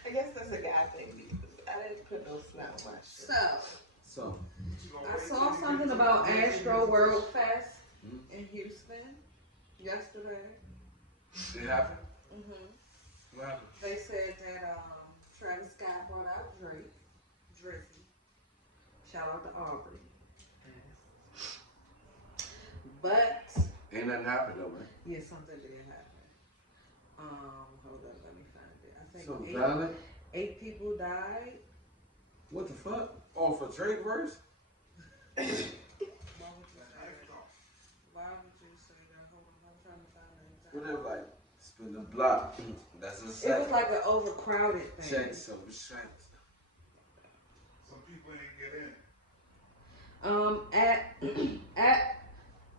I guess that's a guy thing. I didn't put no snot on my shirt. So. I saw something about Astro World Fest in Houston yesterday. It happened? Mm-hmm. What happened? They said that Travis Scott brought out Drizzy. Shout out to Aubrey. But Ain't nothing happened though, man. yeah, something did happen. Hold up, let me find it. I think Something valid? 8 people died. What the fuck? Oh, for Drake verse? Why would you say that? Hold on, I'm trying to find it. Whatever, like, spin the block. That's a It set. was like an overcrowded thing. Check some restraints. Some people ain't get in.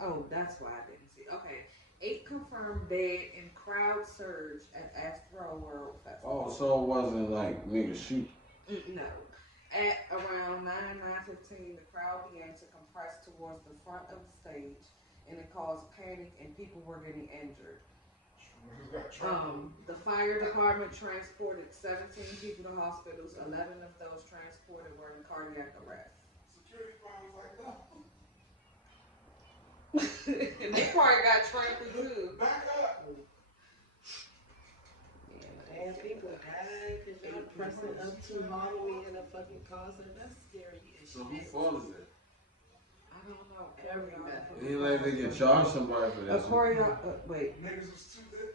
Oh, that's why I didn't see. Okay, 8 confirmed dead in crowd surge at Astro World Festival. Oh, so it wasn't like niggas shoot. No. At around 9:15, the crowd began to compress towards the front of the stage, and it caused panic, and people were getting injured. The fire department transported 17 people to hospitals. 11 of those transported were in cardiac arrest. Security was like, no. And they probably got trampled too. Back up. Damn, people die because y'all pressing up too hard on me in a fucking concert. That's scary as So who shit. fault is it? I don't know. Everybody. Ain't like they can charge somebody for that. Wait. Niggas was too good.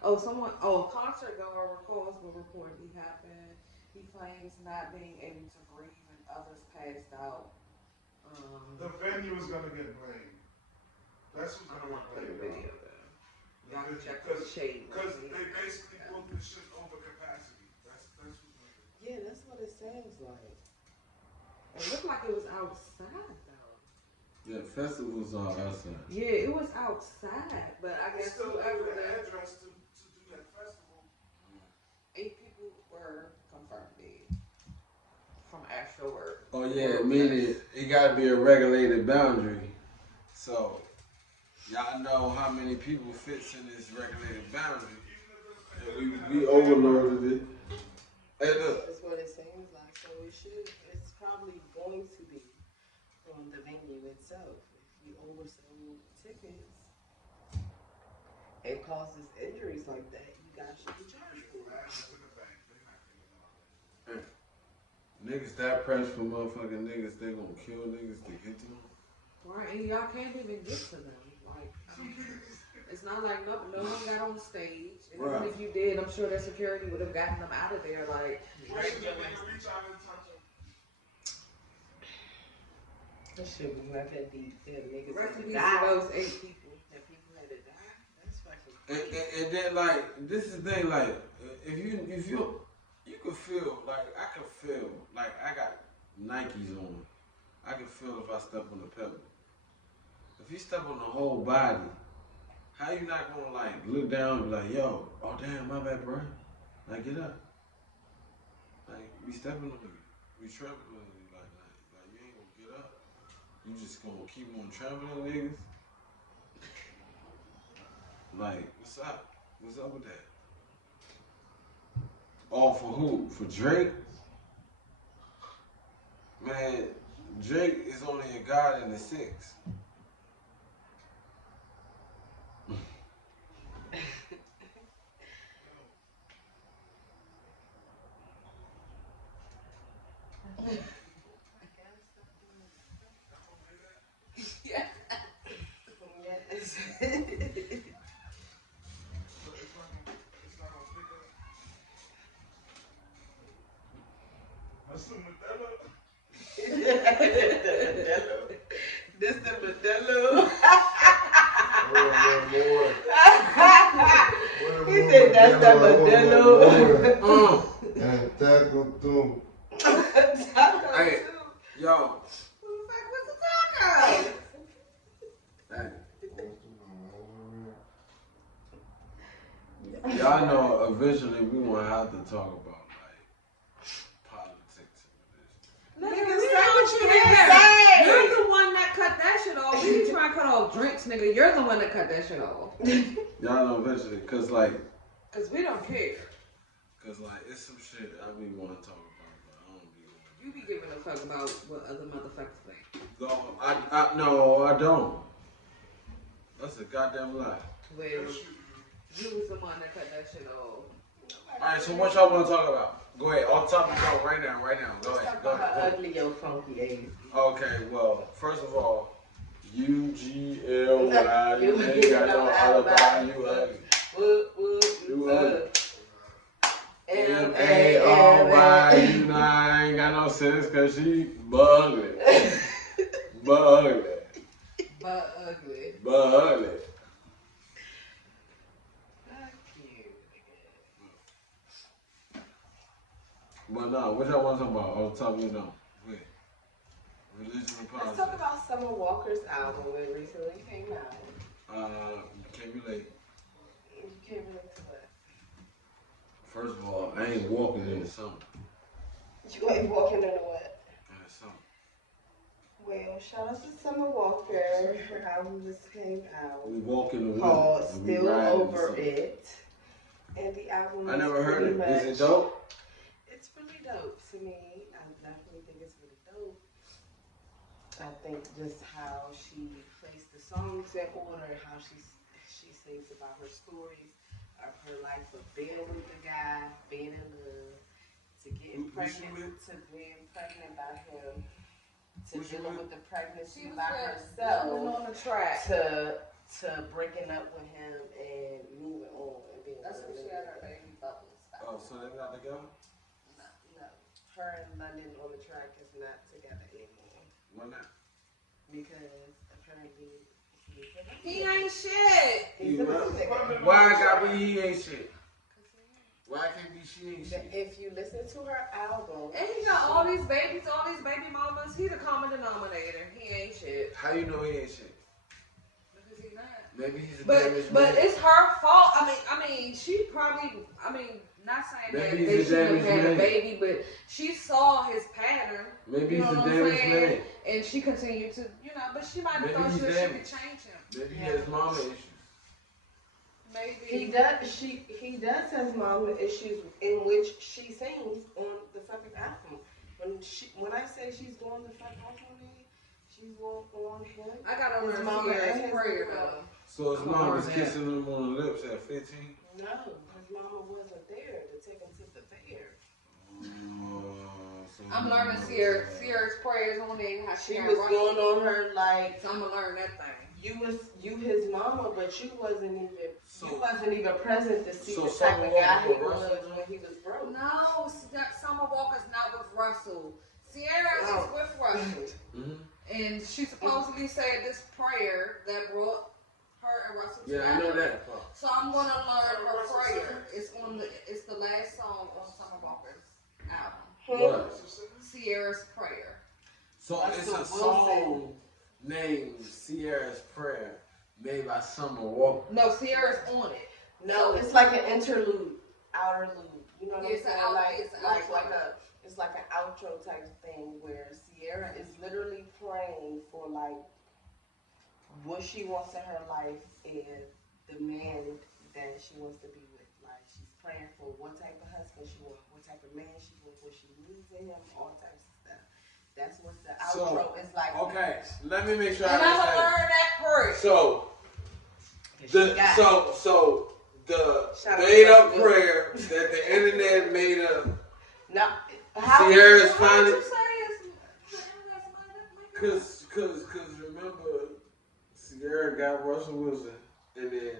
A concert goer recalls what reportedly happened. He claims not being able to breathe and others passed out. The venue is gonna get blamed. That's who's I gonna don't want to get put a blamed. video there. Y'all can check the shade. Because they basically booked the shit over capacity. That's who's gonna get blamed. Yeah, that's what it sounds like. It looked like it was outside though. Yeah, festivals are outside. Yeah, it was outside, but I guess Still have whoever the the address to do that festival. 8 people were confirmed dead from actual work. Oh yeah, meaning it gotta be a regulated boundary. So y'all know how many people fits in this regulated boundary. And we overloaded it. Hey look. That's what it seems like. So it's probably going to be on the venue itself. If you oversold tickets and causes injuries like that, you guys should be charged for it. Niggas that pressed for motherfucking niggas, they gonna kill niggas to get to them. Right, and y'all can't even get to them. Like, it's not like no one got on the stage. And Right. even if you did, I'm sure their security would have gotten them out of there. Like, This shit was not that deep. Them niggas rest in had peace died. to those 8 people. That people had to die. That's fucking. And then like this is the thing, like if you could feel like I could feel like I got Nikes on. I can feel if I step on the pebble. If you step on the whole body, how you not gonna like look down and be like, yo, oh damn, my bad, bro. Like get up. Like we stepping on you, we trampling on you, like you ain't gonna get up. You just gonna keep on trampling niggas. Like, what's up? What's up with that? All for who? For Drake? Man, Drake is only a god in the 6. That's the Modelo. This the Modelo. He said that's the Modelo. And taco too. Hey, yo. Who's like, what's the taco? Hey. Y'all know eventually we gonna have to talk about like politics and nigga, Nigga, we say don't what you care. didn't say. You're the one that cut that shit off. We didn't try to cut off drinks, nigga. You're the one that cut that shit off. this. Y'all know eventually, cause like we don't care. it's some shit I be wanna talk about, but I don't be wanna. You be giving a fuck about what other motherfuckers think. No, no, I don't. That's a goddamn lie. Well, you was the one that cut that shit off. Alright, so what y'all wanna talk about? Go ahead, off topic, go right now. Go Let's ahead, talk go about how ahead. ugly your funky ass. Okay, well, first of all, UGLY, you ain't got no alibi, you ugly. You ugly. MARY, you know I ain't got no sense cause she bugly. Bugly. But ugly. Bugly. But no, what y'all want to talk about? Off the top of your dome. Wait. Religion and Let's politics. talk about Summer Walker's album that recently came out. Can't relate. You can't relate to what? First of all, I ain't walking in the summer. You ain't walking into what? In the summer. Well, shout out to Summer Walker. Her album just came out. We walk in the winter. Called and we Still ride in the Over summer. It. And the album I never heard it. pretty Is it dope? It's really dope to me. I definitely think it's really dope. I think just how she placed the songs in order, how she sings about her stories of her life of being with the guy, being in love, to getting pregnant, to being pregnant by him, to dealing with the pregnancy by herself, on the track. to breaking up with him and moving on and being That's when she had her baby bubbles. Oh, so they're not together? No. Her and London on the track is not together anymore. Why not? Because apparently He ain't shit. he's a music. Why I gotta be he ain't shit? Why can't be she ain't shit? If you listen to her album, And he got all these babies, all these baby mamas. He the common denominator. He ain't shit. How you know he ain't shit? Because he not. Maybe he's a But damaged man. it's her fault. I mean, she probably. Not saying Maybe that he's they a shouldn't have damaged had a man. baby, but she saw his pattern. Maybe you know he's a what I'm damaged saying? man. And she continued to, but she might have Maybe thought he's she could damaged. change him. Maybe he has mama issues. Maybe he does have mama issues in which she sings on the fucking album. When I say she's going the fuck off on me, she's going on him. I gotta His learn mama Sierra's and his prayer mama. though. So his I'm mom gonna was learn kissing him on the lips at 15? No, his mama wasn't there to take him to the fair. So I'm learning Sierra's prayers on there. How She got was right. going on her like So I'm gonna learn that thing. you his mama, but you wasn't even present to see So the type of guy he Summer Walker was Russell? when he was broke. No, Summer Walker's not with Russell. Sierra is with Russell. Mm-hmm. And she supposedly said this prayer that brought her and Russell Yeah, together. I know that part. So I'm gonna learn her prayer. It's the last song on Summer Walker's album. What? Sierra's prayer. So it's a song named Sierra's Prayer made by Summer Walker. No, Sierra's on it. No, it's like an interlude, outer loop. You know what I'm It's saying? It's like an outro type thing where Sierra is literally praying for like what she wants in her life and the man that she wants to be with. Like she's praying for what type of husband she wants, what type of man she wants, what she needs in him, all types of stuff. That's what the outro is like. Okay, let me make sure And I'm I gonna learn that prayer. So the Shout out made to up Russell prayer that the internet made up. No, how Sierra's Why finally, did you say cause remember, Sierra got Russell Wilson, and then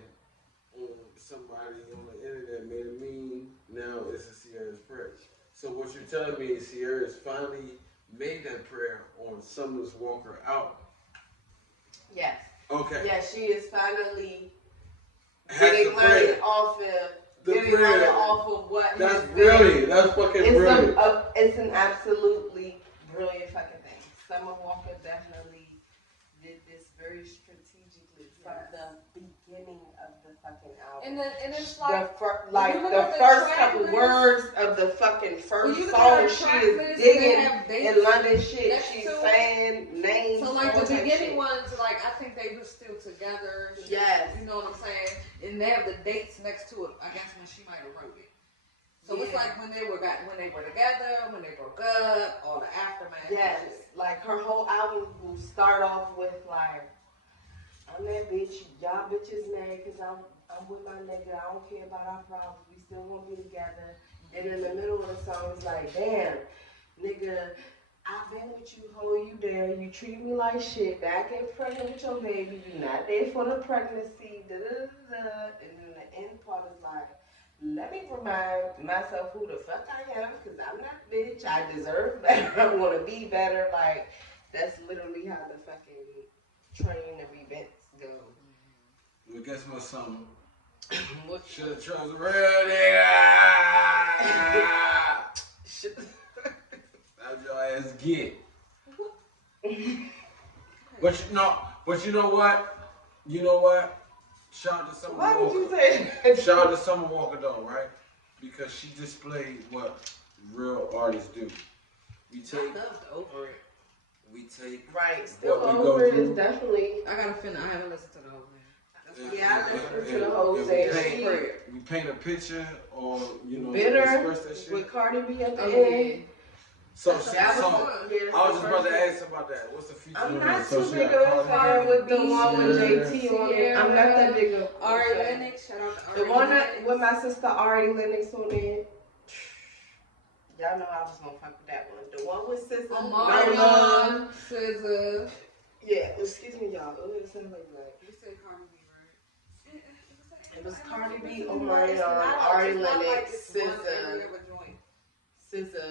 somebody on the internet made a meme. Now it's a Sierra's prayer. So what you're telling me is Sierra's finally made that prayer on Summer Walker album. Yes. Okay. Yeah, she is finally Has getting the money prayer. off of what That's has been. brilliant. That's fucking brilliant. It's an absolutely brilliant fucking thing. Summer Walker definitely did this very strategically from the beginning of the fucking album. And it's like the first couple words of the fucking first song, she is digging in London shit. She's saying names. So like the beginning ones, like I think they were still together. Yes. You know what I'm saying? And they have the dates next to it. I guess when she might have wrote it. So it's like when they were together, when they broke up, all the aftermath. Yes, like her whole album will start off with like, I'm that bitch, y'all bitches mad because I'm with my nigga, I don't care about our problems, we still gonna be together. And in the middle of the song, it's like, damn, nigga, I've been with you, hold you there, you treat me like shit, now I get pregnant with your baby, you not there for the pregnancy, da da da. And then the end part is like, let me remind myself who the fuck I am, because I'm not a bitch, I deserve better, I want to be better. Like, that's literally how the fucking train of events go. Well, guess what, something? What Should have chose a real nigga. How'd your ass get? But you know what? You know what? Shout out to Summer Why Walker. did you say that? Shout out to Summer Walker though, right? Because she displayed what real artists do. We take over it. We take Right, still what we over go it through. is definitely. I haven't listened to the whole thing. Yeah, I listened to the whole and thing. we paint a picture or Bitter express that shit. with Cardi B at the Oh, end. So, That was fun. Yeah, I was just about to first ask about that. What's the future? I'm of not it? So too she big got of a Cardi fan B, with the one with Sierra. JT on it. I'm not that big of a Ari fan. Lennox, shout out to Ari The one Lennox. that, with my sister Ari Lennox on it. Y'all know I was gonna fuck with that one. The one with sister Omarion, SZA. Yeah, excuse me, y'all. It sounded like black. You said Cardi B, right? It was Cardi B, Omarion, Ari Lennox, SZA. SZA.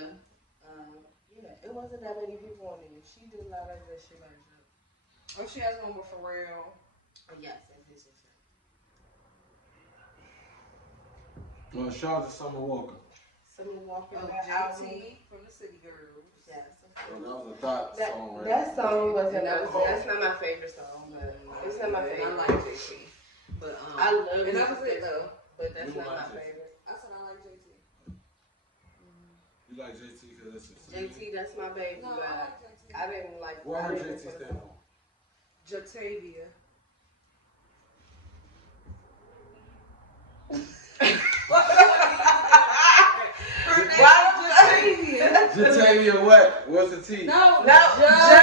Yeah, it wasn't that many people on it. She did a lot of that shit by herself. Oh, she has one with Pharrell. Oh, yes, that's his sister. Well, shout out to Summer Walker. Summer Walker. Oh, that album. JT from the City Girls. Yes. Well, that was a thought song, right? That song wasn't. Oh. That's not my favorite song, but it's not my favorite. I like JT, but I love and that was it though. But that's You not like my JT? favorite. I said I like JT. You like JT because it's a JT, that's my baby. No, but I like JT. I didn't like. What I her didn't JT put- stand for? Jatavia. Why Jatavia what? What's the T? No, Jatavia.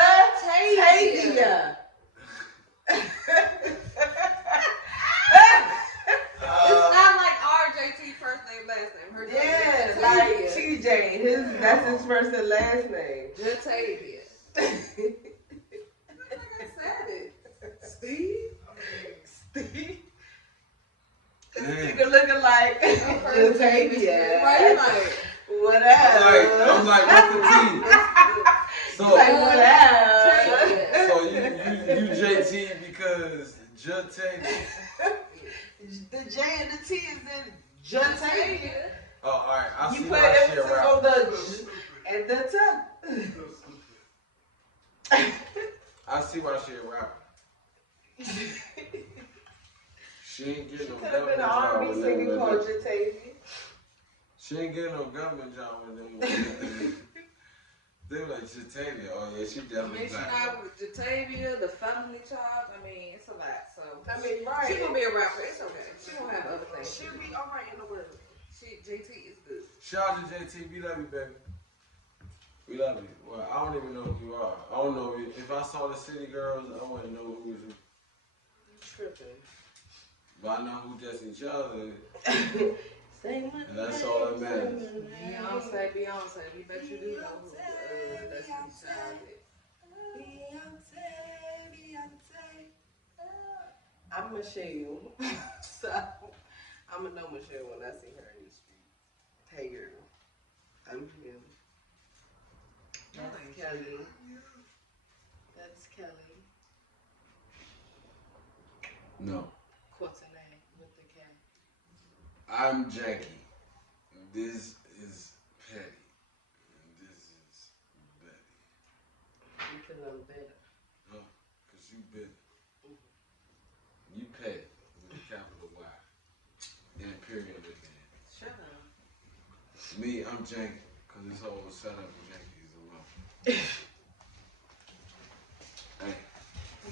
It's not like our JT first name, last name. Her Yeah, name like is TJ. That's his first and last name. Jatavia. I said it. Steve. Steve. Damn. Nigga looking like Jatavia. Right, like, Whatever. I'm like, what's the T? So, Like whatever. so you JT because Jatavia. The J and the T is in Jatavia. Oh, all right. I You see put why she a emphasis on rapper. the J and the T. I see why she a rapper. She ain't getting no Could have been government an job R&B with singer them. called Jatavia. She ain't getting no government job with them. They were like Jatavia. Oh yeah, she I definitely mean, she black. not with Jatavia, the felony charge. I mean, it's a lot. So I mean, right. she gonna be a rapper. It's okay. She gonna have other things. She'll be alright in the world. JT is good. Shout out to JT. We love you, baby. We love you. Well, I don't even know who you are. I don't know if I saw the City Girls, I wouldn't know who was who. Tripping. But I know who just each other. Sing my And that's all that matters. Beyonce. You bet you do know who Destiny's Child is. I'm Michelle. So I'm gonna know Michelle when I see her in the street. Hey girl. I'm Jimm. That's Kelly. That's Kelly. No. Kourtney with the K. I'm Jackie. This is Petty. And this is Betty. Because I'm better. Huh? Because you bitter. You petty with a capital Y. And a period at the end. Shut up. Me, I'm Janky. Because this whole setup with Janky is alone. Hey.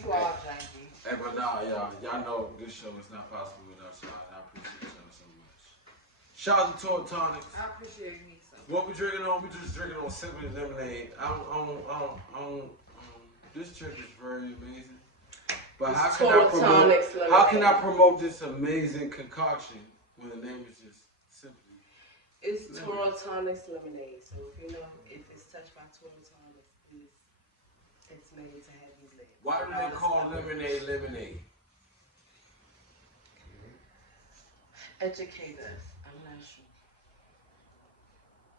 You are janky. Hey, but nah, y'all know this show is not possible without y'all. I appreciate y'all so much. Shout out to Tour Tonics. I appreciate me so. What we drinking on? We just drinking on Simply Lemonade. This drink is very amazing. But It's how Tour can I promote this amazing concoction when the name is just Simply? It's Toro Tonics lemonade. So if you know if it's touched by Toro Tonics, it's made to have these legs. Why do they call lemonade lemonade? Educate us. I'm not sure.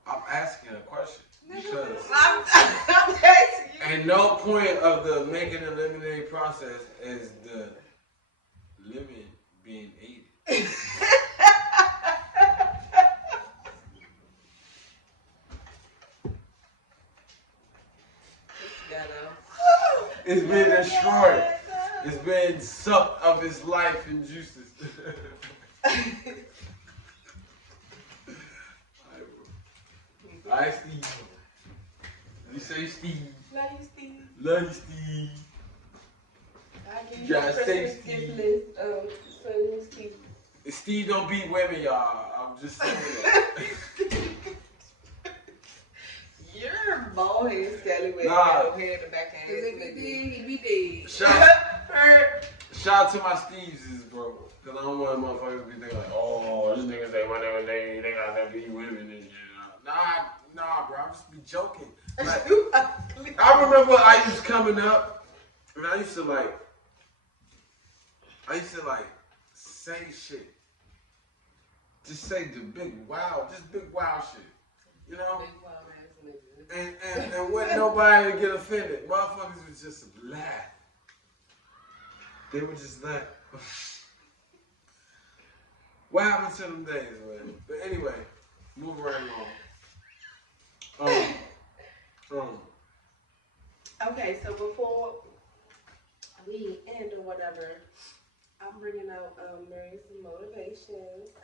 I'm asking a question because I'm asking you. and no point of the making the lemonade process is the lemon being eaten. It's been destroyed. It's been sucked of its life and juices. Alright, Steve. You say Steve. Love you, Steve. Love you, Steve. I give You you gotta a say Christmas Steve. gift list. So you Steve. Steve don't beat women, y'all. I'm just saying that. You're bald headed, Sally, with Nah. no hair in the back end. Cause if he did, he be dead. Shout out to my Steveses, bro. Cause I don't want motherfuckers to be thinking like, oh, this nigga say whatever they gotta beat women and shit. Nah, bro. I'm just be joking. Like, I remember I used coming up, and I used to say shit. Just say the big wow shit. You know? And wouldn't nobody get offended. Motherfuckers would just laugh. They would just laugh. What happened to them days, man? But anyway, move right along. Okay, so before we end or whatever, I'm bringing out Mary's motivations.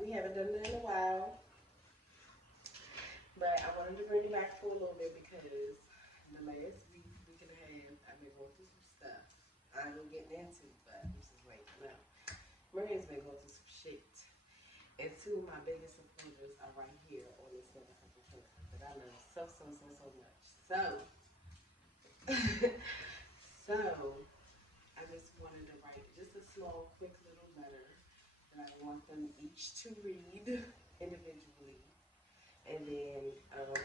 We haven't done that in a while, but I wanted to bring it back for a little bit because the last week and a half, I've been going through some stuff. I ain't getting into, but I'm just waiting up. Mary's been going through some shit. And two of my biggest supporters are right here on this motherfucking camera that I love so much. So I just wanted to write just a small, quick little letter that I want them each to read individually. And then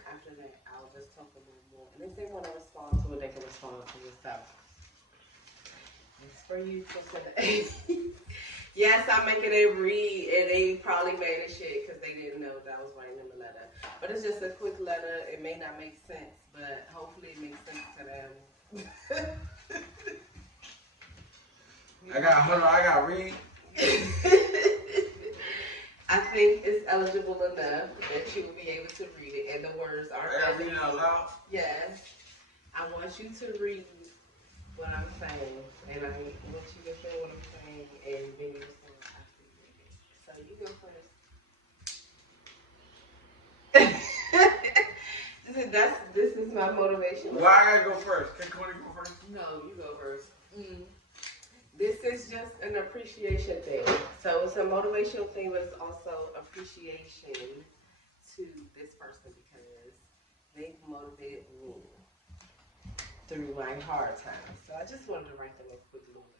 after that, I'll just talk a little more. And if they want to respond to it, they can respond to it. So it's for you for today. Yes, I'm making it read, and they probably made a shit because they didn't know that I was writing them a letter. But it's just a quick letter. It may not make sense, but hopefully it makes sense to them. I got read. I think it's eligible enough that you will be able to read it, and the words are. I got to read it out loud? Yes. I want you to read what I'm saying, and I want you to feel what I'm saying, and then you respond after you read it. So you go first. This is my motivation. Why I gotta go first? Can Kourtney go first? No, you go first. This is just an appreciation thing. So it's a motivational thing, but it's also appreciation to this person because they motivated me through my hard times. So I just wanted to write them a quick little letter.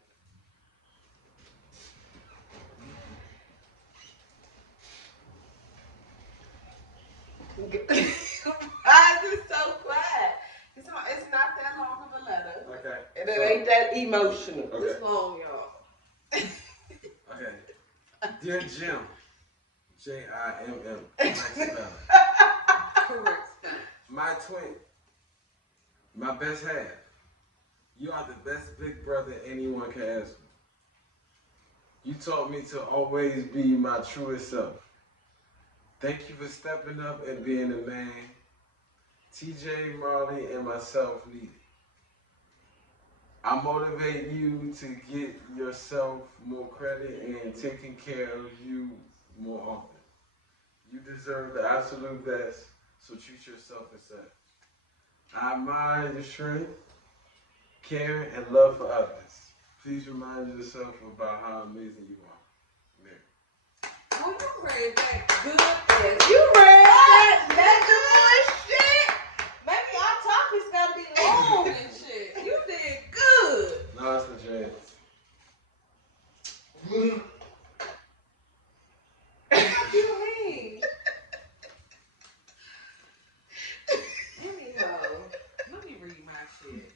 Why is it so quiet? It's not that long of a letter. Okay. And it ain't that emotional. Okay. It's long, y'all. Okay. Dear Jimm, Jimm. Nice spelling. Correct spelling. My twin, my best half. You are the best big brother anyone can ask for. You taught me to always be my truest self. Thank you for stepping up and being a man TJ, Marley, and myself needed. I motivate you to get yourself more credit and taking care of you more often. You deserve the absolute best, so treat yourself as such. I admire your strength, care, and love for others. Please remind yourself about how amazing you are. Mary. Oh, you read that good ass. You read that good shit? Maybe our topics gotta be long and shit. You did good. No, it's the dreads. What you mean? Anyhow, let me read my shit.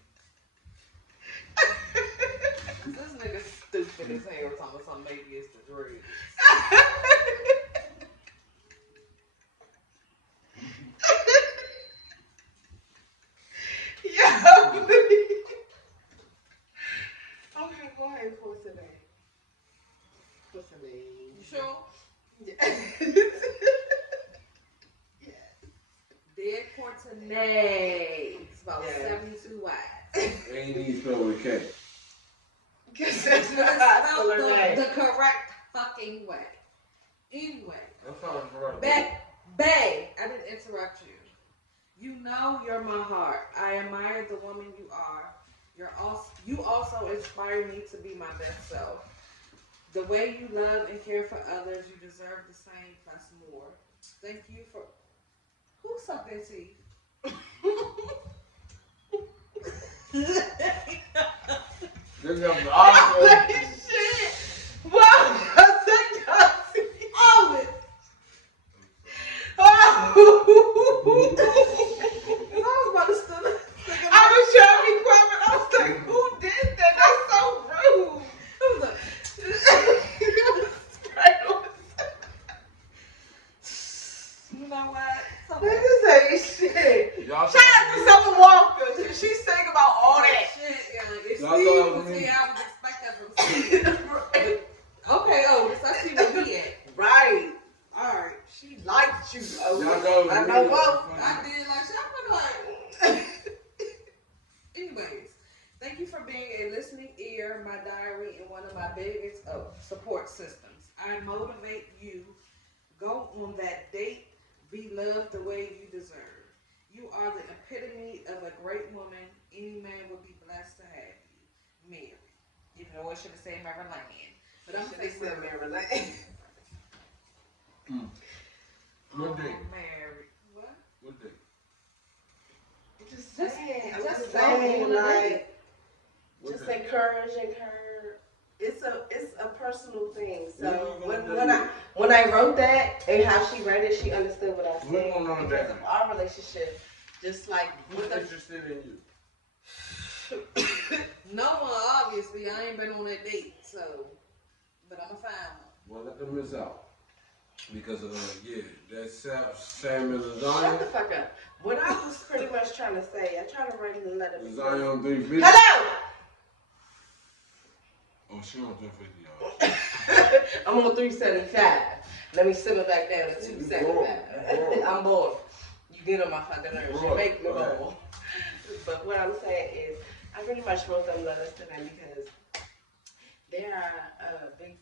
This nigga stupid as hell talking about something maybe it's the dreads. Okay, go ahead, Kourtney. Kourtney. You sure? Yeah. Dead Kourtney. It's about Yeah. 72 wives. Ain't need spelled with a K. Because It's that's spelled not the correct fucking way. Anyway, I'm sorry for Babe, I didn't interrupt you. You know you're my heart. I admire the woman you are. You also inspire me to be my best self. The way you love and care for others, you deserve the same plus more. Thank you for... Who sucked their teeth? This is awesome. shit. Wow, that's a gossip. Oh, it. Oh. I was about to still... I was trying to be quiet, but I was like, who did that? That's so rude. You know what? Niggas say shit. Y'all Shout out to Summer Walker. She sang about all that. Shit, yeah. If Y'all Steve thought that was was me. here, I would expect that from Steve. Okay, oh, I see where we at. Thank you for being a listening ear, my diary, and one of my biggest support systems. I motivate you. Go on that date. Be loved the way you deserve. You are the epitome of a great woman. Any man would be blessed to have you. Mary. Even though I should have said Mary Lane. But I'm going to say Mary Lane. What day? Mary. What? What day? Just saying, like, just encourage. It's a personal thing. So when I wrote that and how she read it, she understood what I said. What's going on because there? of our relationship. Just like Who's interested in you? No one, obviously. I ain't been on that date, so. But I'm going to find one. Well, let them miss out. Because that salmon lasagna. Shut the fuck up. What I was pretty much trying to say, I tried to write a letter. Lasagna on 350. Hello! Oh, she on 350, y'all. I'm on 375. Let me simmer back down to 275. I'm bored. You get on my fucking nerves. You make me bored. But what I'm saying is, I pretty much wrote them letters to them because they are a big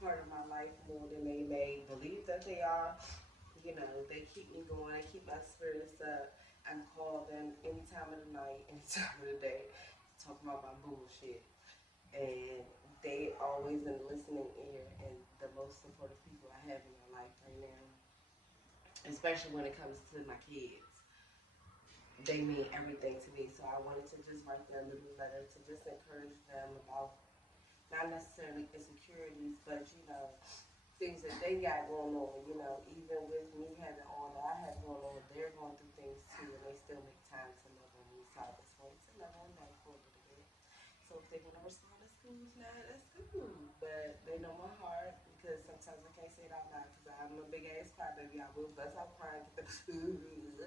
part of my life more than they may believe that they are. You know, they keep me going, they keep my spirits up. I can call them any time of the night, any time of the day, talking about my bullshit. And they always in the listening ear and the most supportive people I have in my life right now. Especially when it comes to my kids. They mean everything to me. So I wanted to just write them a little letter to just encourage them about not necessarily insecurities, but, you know, things that they got going on, you know, even with me having all that I have going on, they're going through things too, and they still make time to love on me. So I just wanted to love on them for a little bit. So if they're going to respond to schools now, that's cool. But they know my heart, because sometimes I can't say it out loud, because I'm a big ass crybaby. I will bust out crying, get the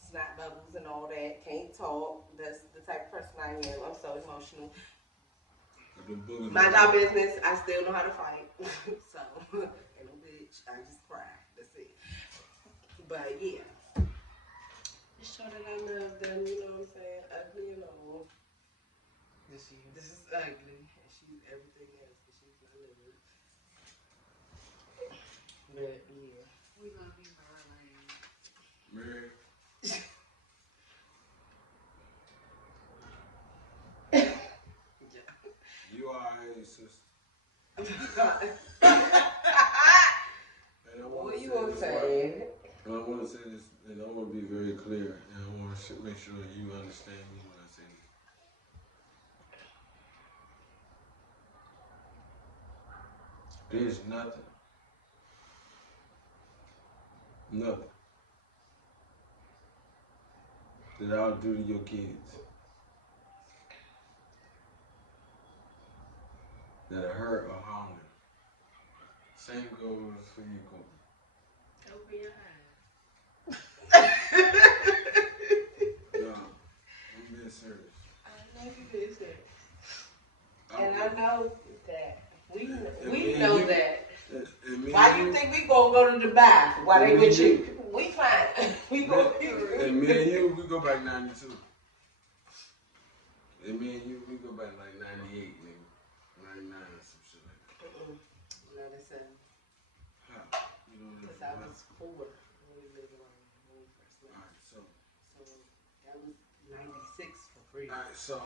snot bubbles and all that. Can't talk. That's the type of person I am. I'm so emotional. Mind our business, I still know how to fight. So, ain't no bitch, I just cry. That's it. But yeah. Just show that I love them, you know what I'm saying? Ugly and all. This is ugly. And she's everything else, but she's my love. But yeah. We love you, Mary Lane. Mary. You are a sister. What you gonna say? And I want to say this, and I want to be very clear, and I want to make sure you understand me when I say this. There's nothing that I'll do to your kids that hurt or harm them. Same goes for you, Kourtney. Open your eyes. No, I'm being serious. I know you did that. And I know that. We know that. Why you think we gonna go to Dubai? Why they with you? We fine. We go. And me and you, we go back 92. And me and you, we go back like 98, nigga. 99 or some shit like that. 97. How? You know what Because I was 4 when we lived alone when we first met. Alright, so that was 96 for free. alright, so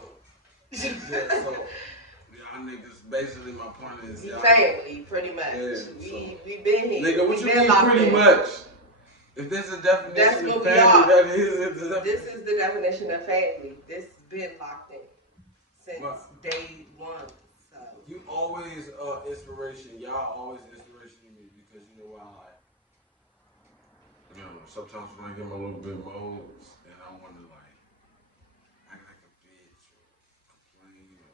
yeah, so y'all niggas, basically my point is y'all family, pretty much. Yeah, we been here. Nigga, what we you been mean pretty in. much? If there's a definition of family, that is the This is the definition of family. This has been locked in since day one. So you always inspiration. Y'all always inspiration to me because you know why I like. You know, sometimes when I get my little bit modes and I want to like act like a bitch or complain or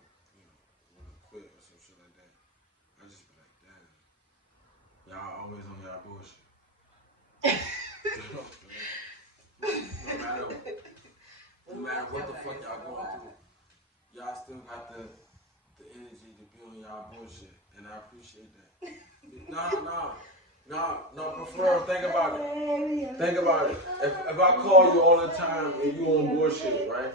want to quit or some shit like that, I just be like, damn, y'all always on y'all bullshit. No matter what the fuck y'all going through, y'all still got the energy to be on y'all bullshit, and I appreciate that. No, but for real, think about it. Think about it. If I call you all the time and you on bullshit, right?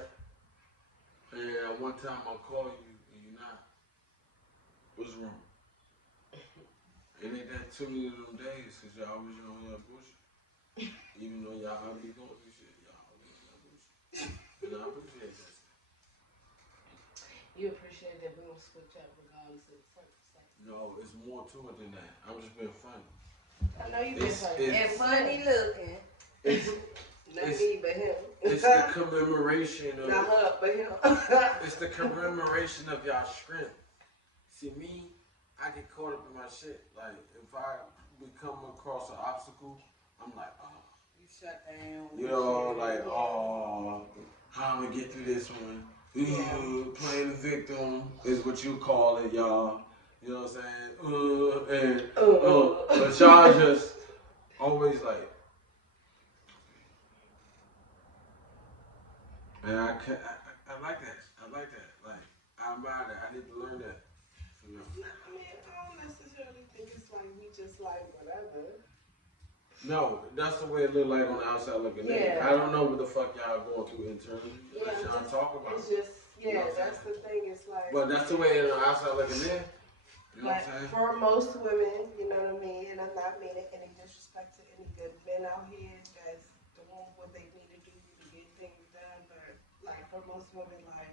And that one time I'll call you and you're not. What's wrong? It ain't that too many of them days because y'all always on your bullshit. Even though y'all already going through shit, y'all always on your bullshit. And I appreciate that. You appreciate that we don't switch up regardless of the circumstance. No, it's more to it than that. I'm just being funny. I know you've been funny. It's- And funny looking. It's Not it's- me, but him. it's the commemoration of Not her, but him. it's the commemoration of y'all strength. See me, I get caught up in my shit. Like if I come across an obstacle, I'm like, oh. You shut down. You know, like, oh, how I'm gonna get through this one. Playing the victim is what you call it, y'all. You know what I'm saying? But y'all just always like, and I like that. I like that. Like, I admire that. I need to learn that from you. I mean, I don't necessarily think it's like we just like whatever. No, that's the way it look like on the outside looking in. Yeah. I don't know what the fuck y'all going through internally. Yeah, Unless y'all talk about it's it. just, yeah, that's the thing. It's like. But that's the way on the outside looking in. You know what Like, I'm saying? for most women, you know what I mean, and I'm not meaning any disrespect to any good men out here that's doing what they need to do to get things done, but like for most women, like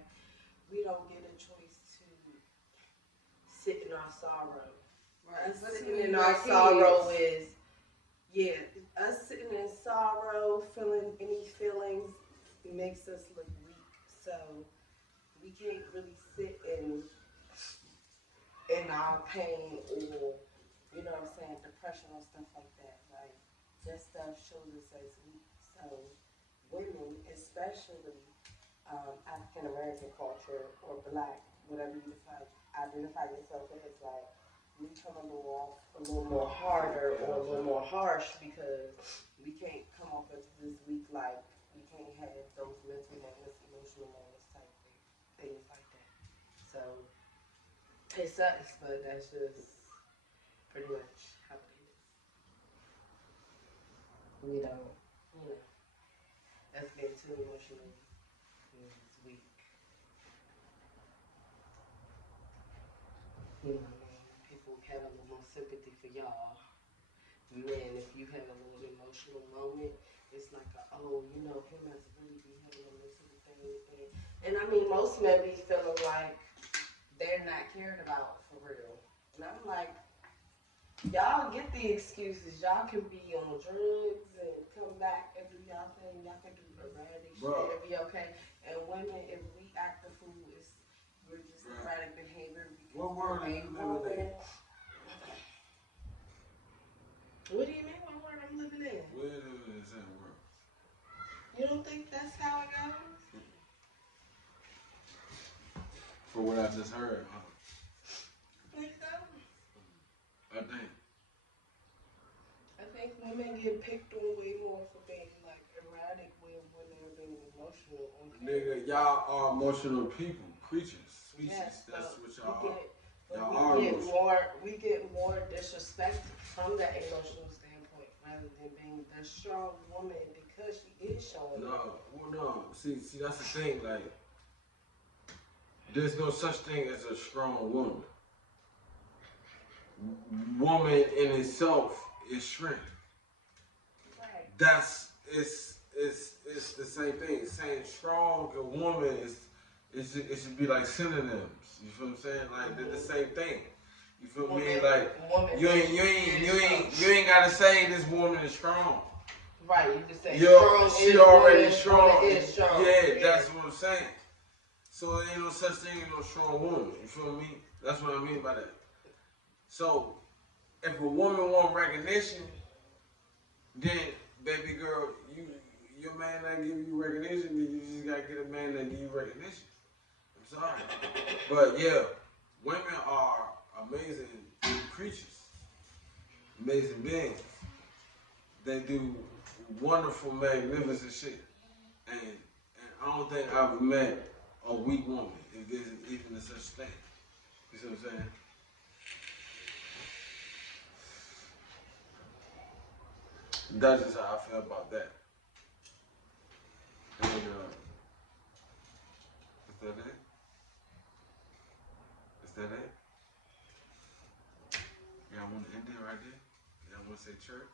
we don't get a choice to sit in our sorrow. Right. Us sitting in our sorrow is, yeah, us sitting in sorrow, feeling any feelings makes us look weak. So we can't really sit in our pain or, you know what I'm saying, depression or stuff like that. Like, that stuff shows us as weak. So, women, especially African American culture or black, whatever you identify yourself as, like, we come a little more harder or a little more harsh because we can't come off as this weak, like, we can't have those mental moments, emotional moments type things like that. So, it sucks, but that's just pretty much how it is. We don't, you know, that's getting too emotional this week. You know, people have a little more sympathy for y'all. Men, if you have a little emotional moment, it's like, oh, you know, him as really be having a mental thing. And I mean, most men be feeling like they're not cared about for real. And I'm like, y'all get the excuses. Y'all can be on drugs and come back and do y'all thing. Y'all can do erratic shit and be okay. And women, if we act the fool, we're just erratic behavior. What world are you living in? What do you mean what world I'm living in? Where is that world? You don't think that's how it goes? For what I just heard, Think so? I think women get picked on way more for being like erratic when they're being emotional. Nigga, y'all are emotional people, creatures, species. Yes, that's what y'all are. We get more disrespect from that emotional standpoint rather than being the strong woman because she is showing up. No. See, that's the thing. Like, there's no such thing as a strong woman. Woman in itself is strength. Right. It's the same thing. Saying strong a woman it should be like synonyms. You feel what I'm saying? Like they're the same thing. You feel me? Like you ain't gotta say this woman is strong. Right, you just say strong. She already woman, strong. Woman is strong. Yeah, that's what I'm saying. So there ain't no such thing as no strong woman. You feel me? That's what I mean by that. So if a woman want recognition, then baby girl, your man not give you recognition, then you just gotta get a man that give you recognition. I'm sorry. But yeah, women are amazing creatures, amazing beings. They do wonderful, magnificent shit. And I don't think I've met a weak woman, if there's even a such thing. You see what I'm saying? That's just how I feel about that. And, is that it? that it? Y'all want to end it right there? Y'all want to say church?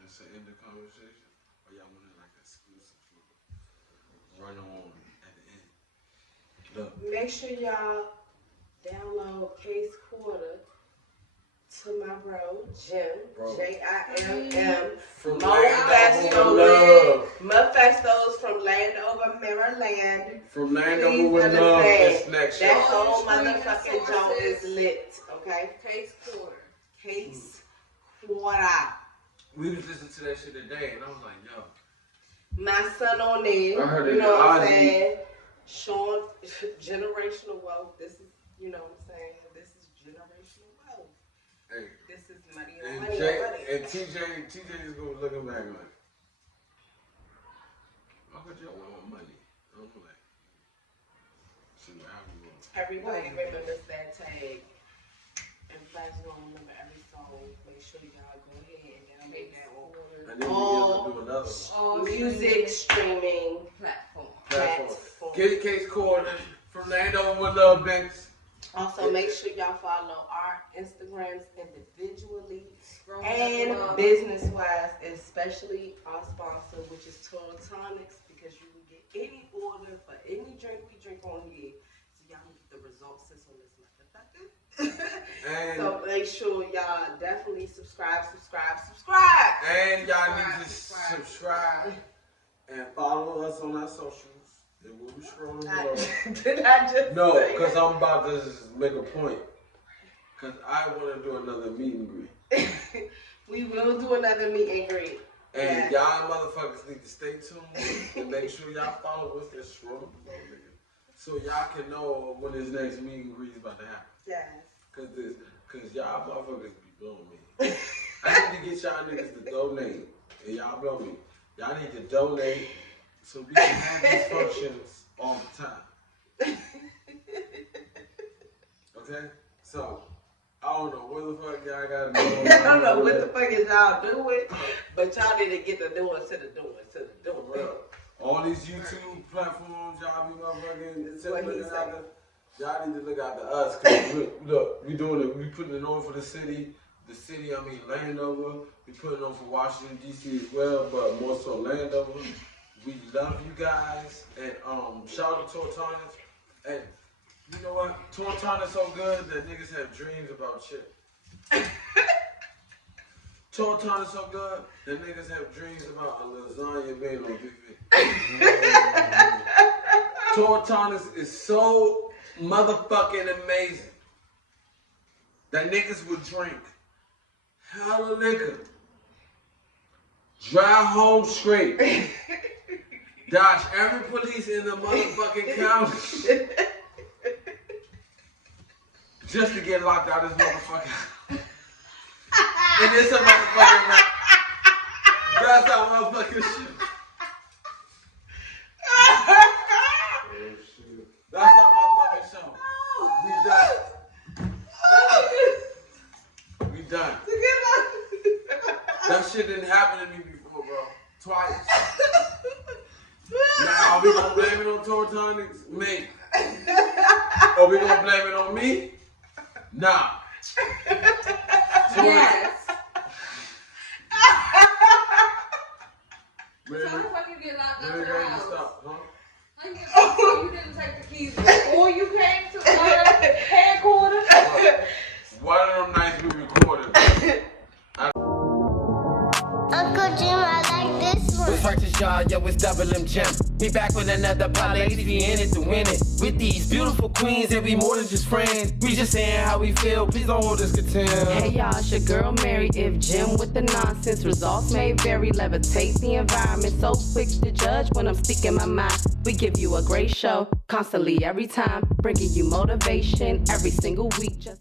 And say end the conversation? Or y'all want to like exclusively run on at the end? Look. Make sure y'all download Case Quarter to my bro, Jimm. Jimm. From Mufastos from Landover, Maryland. From Landover with love. This next show. That whole motherfucking joint is lit. Okay? Case Quarter. Case Quarter. We was listening to that shit today, and I was like, yo. My son on there. I heard it. You know what I'm saying? Showing generational wealth. This is, you know what I'm saying? This is generational wealth. Hey. This is money on And money Jay, on money. and TJ is gonna look him back like, why would y'all want money? I'm like, shit, how you want? Everybody remembers that tag. And Flash gonna remember every song. Make sure y'all go ahead and download that one. And then we'll do another one. All music streaming Platform. Case Quarter from Landover with love, bitch. Also, make sure y'all follow our Instagrams individually and business-wise, especially our sponsor, which is Total Tonics, because you can get any order for any drink we drink on here. So y'all can get the results on this motherfucker. So make sure y'all definitely subscribe. And y'all need to subscribe and follow us on our socials. It will be scrolling below. Did I just No, say because I'm about to just make a point. Because I want to do another meet and greet. We will do another meet and greet. And y'all motherfuckers need to stay tuned and make sure y'all follow us and scroll below, nigga. So y'all can know when this next meet and greet is about to happen. Yes. Cause y'all motherfuckers be blowing me. I need to get y'all niggas to donate. And y'all blow me. Y'all need to donate so we can have these functions all the time. Okay? So, I don't know what the fuck y'all gotta do. I don't know what the fuck is y'all doing, but y'all need to get the doing to the doing. Bro, all these YouTube platforms, y'all be motherfucking. Y'all need to look out to us, cause we doing it. We putting it on for the city. The city, I mean Landover. We putting it on for Washington D.C. as well, but more so Landover. We love you guys, and shout out to Tortonics. And you know what? Tortonics so good that niggas have dreams about shit. Tortonics so good that niggas have dreams about a lasagna being on TV. Tortonics is so motherfucking amazing that niggas would drink hella liquor, drive home straight, dodge every police in the motherfucking county just to get locked out of this motherfucker. And it's a motherfucking rap. That's our motherfucking shit. That's our motherfucking show. We done. That shit didn't happen to me before, bro. Twice. Now, are we gonna blame it on Tortonics? Maybe. Are we gonna blame it on me? Nah. Yes. Really? So how you get locked out Really your ready to house? stop, huh? How you get locked out? You didn't take the keys before you came to headquarters? One of them nights we recorded. Uncle Jim, I like this one. What's purchase y'all, yo, it's Double M Jimm. We back with another pod, ladies, we in it to win it. With these beautiful queens, and we more than just friends. We just saying how we feel, please don't hold us contempt. Hey y'all, it's your girl Mary. If Jimm with the nonsense, results may vary. Levitate the environment, so quick to judge when I'm speaking my mind. We give you a great show, constantly every time, bringing you motivation every single week. Just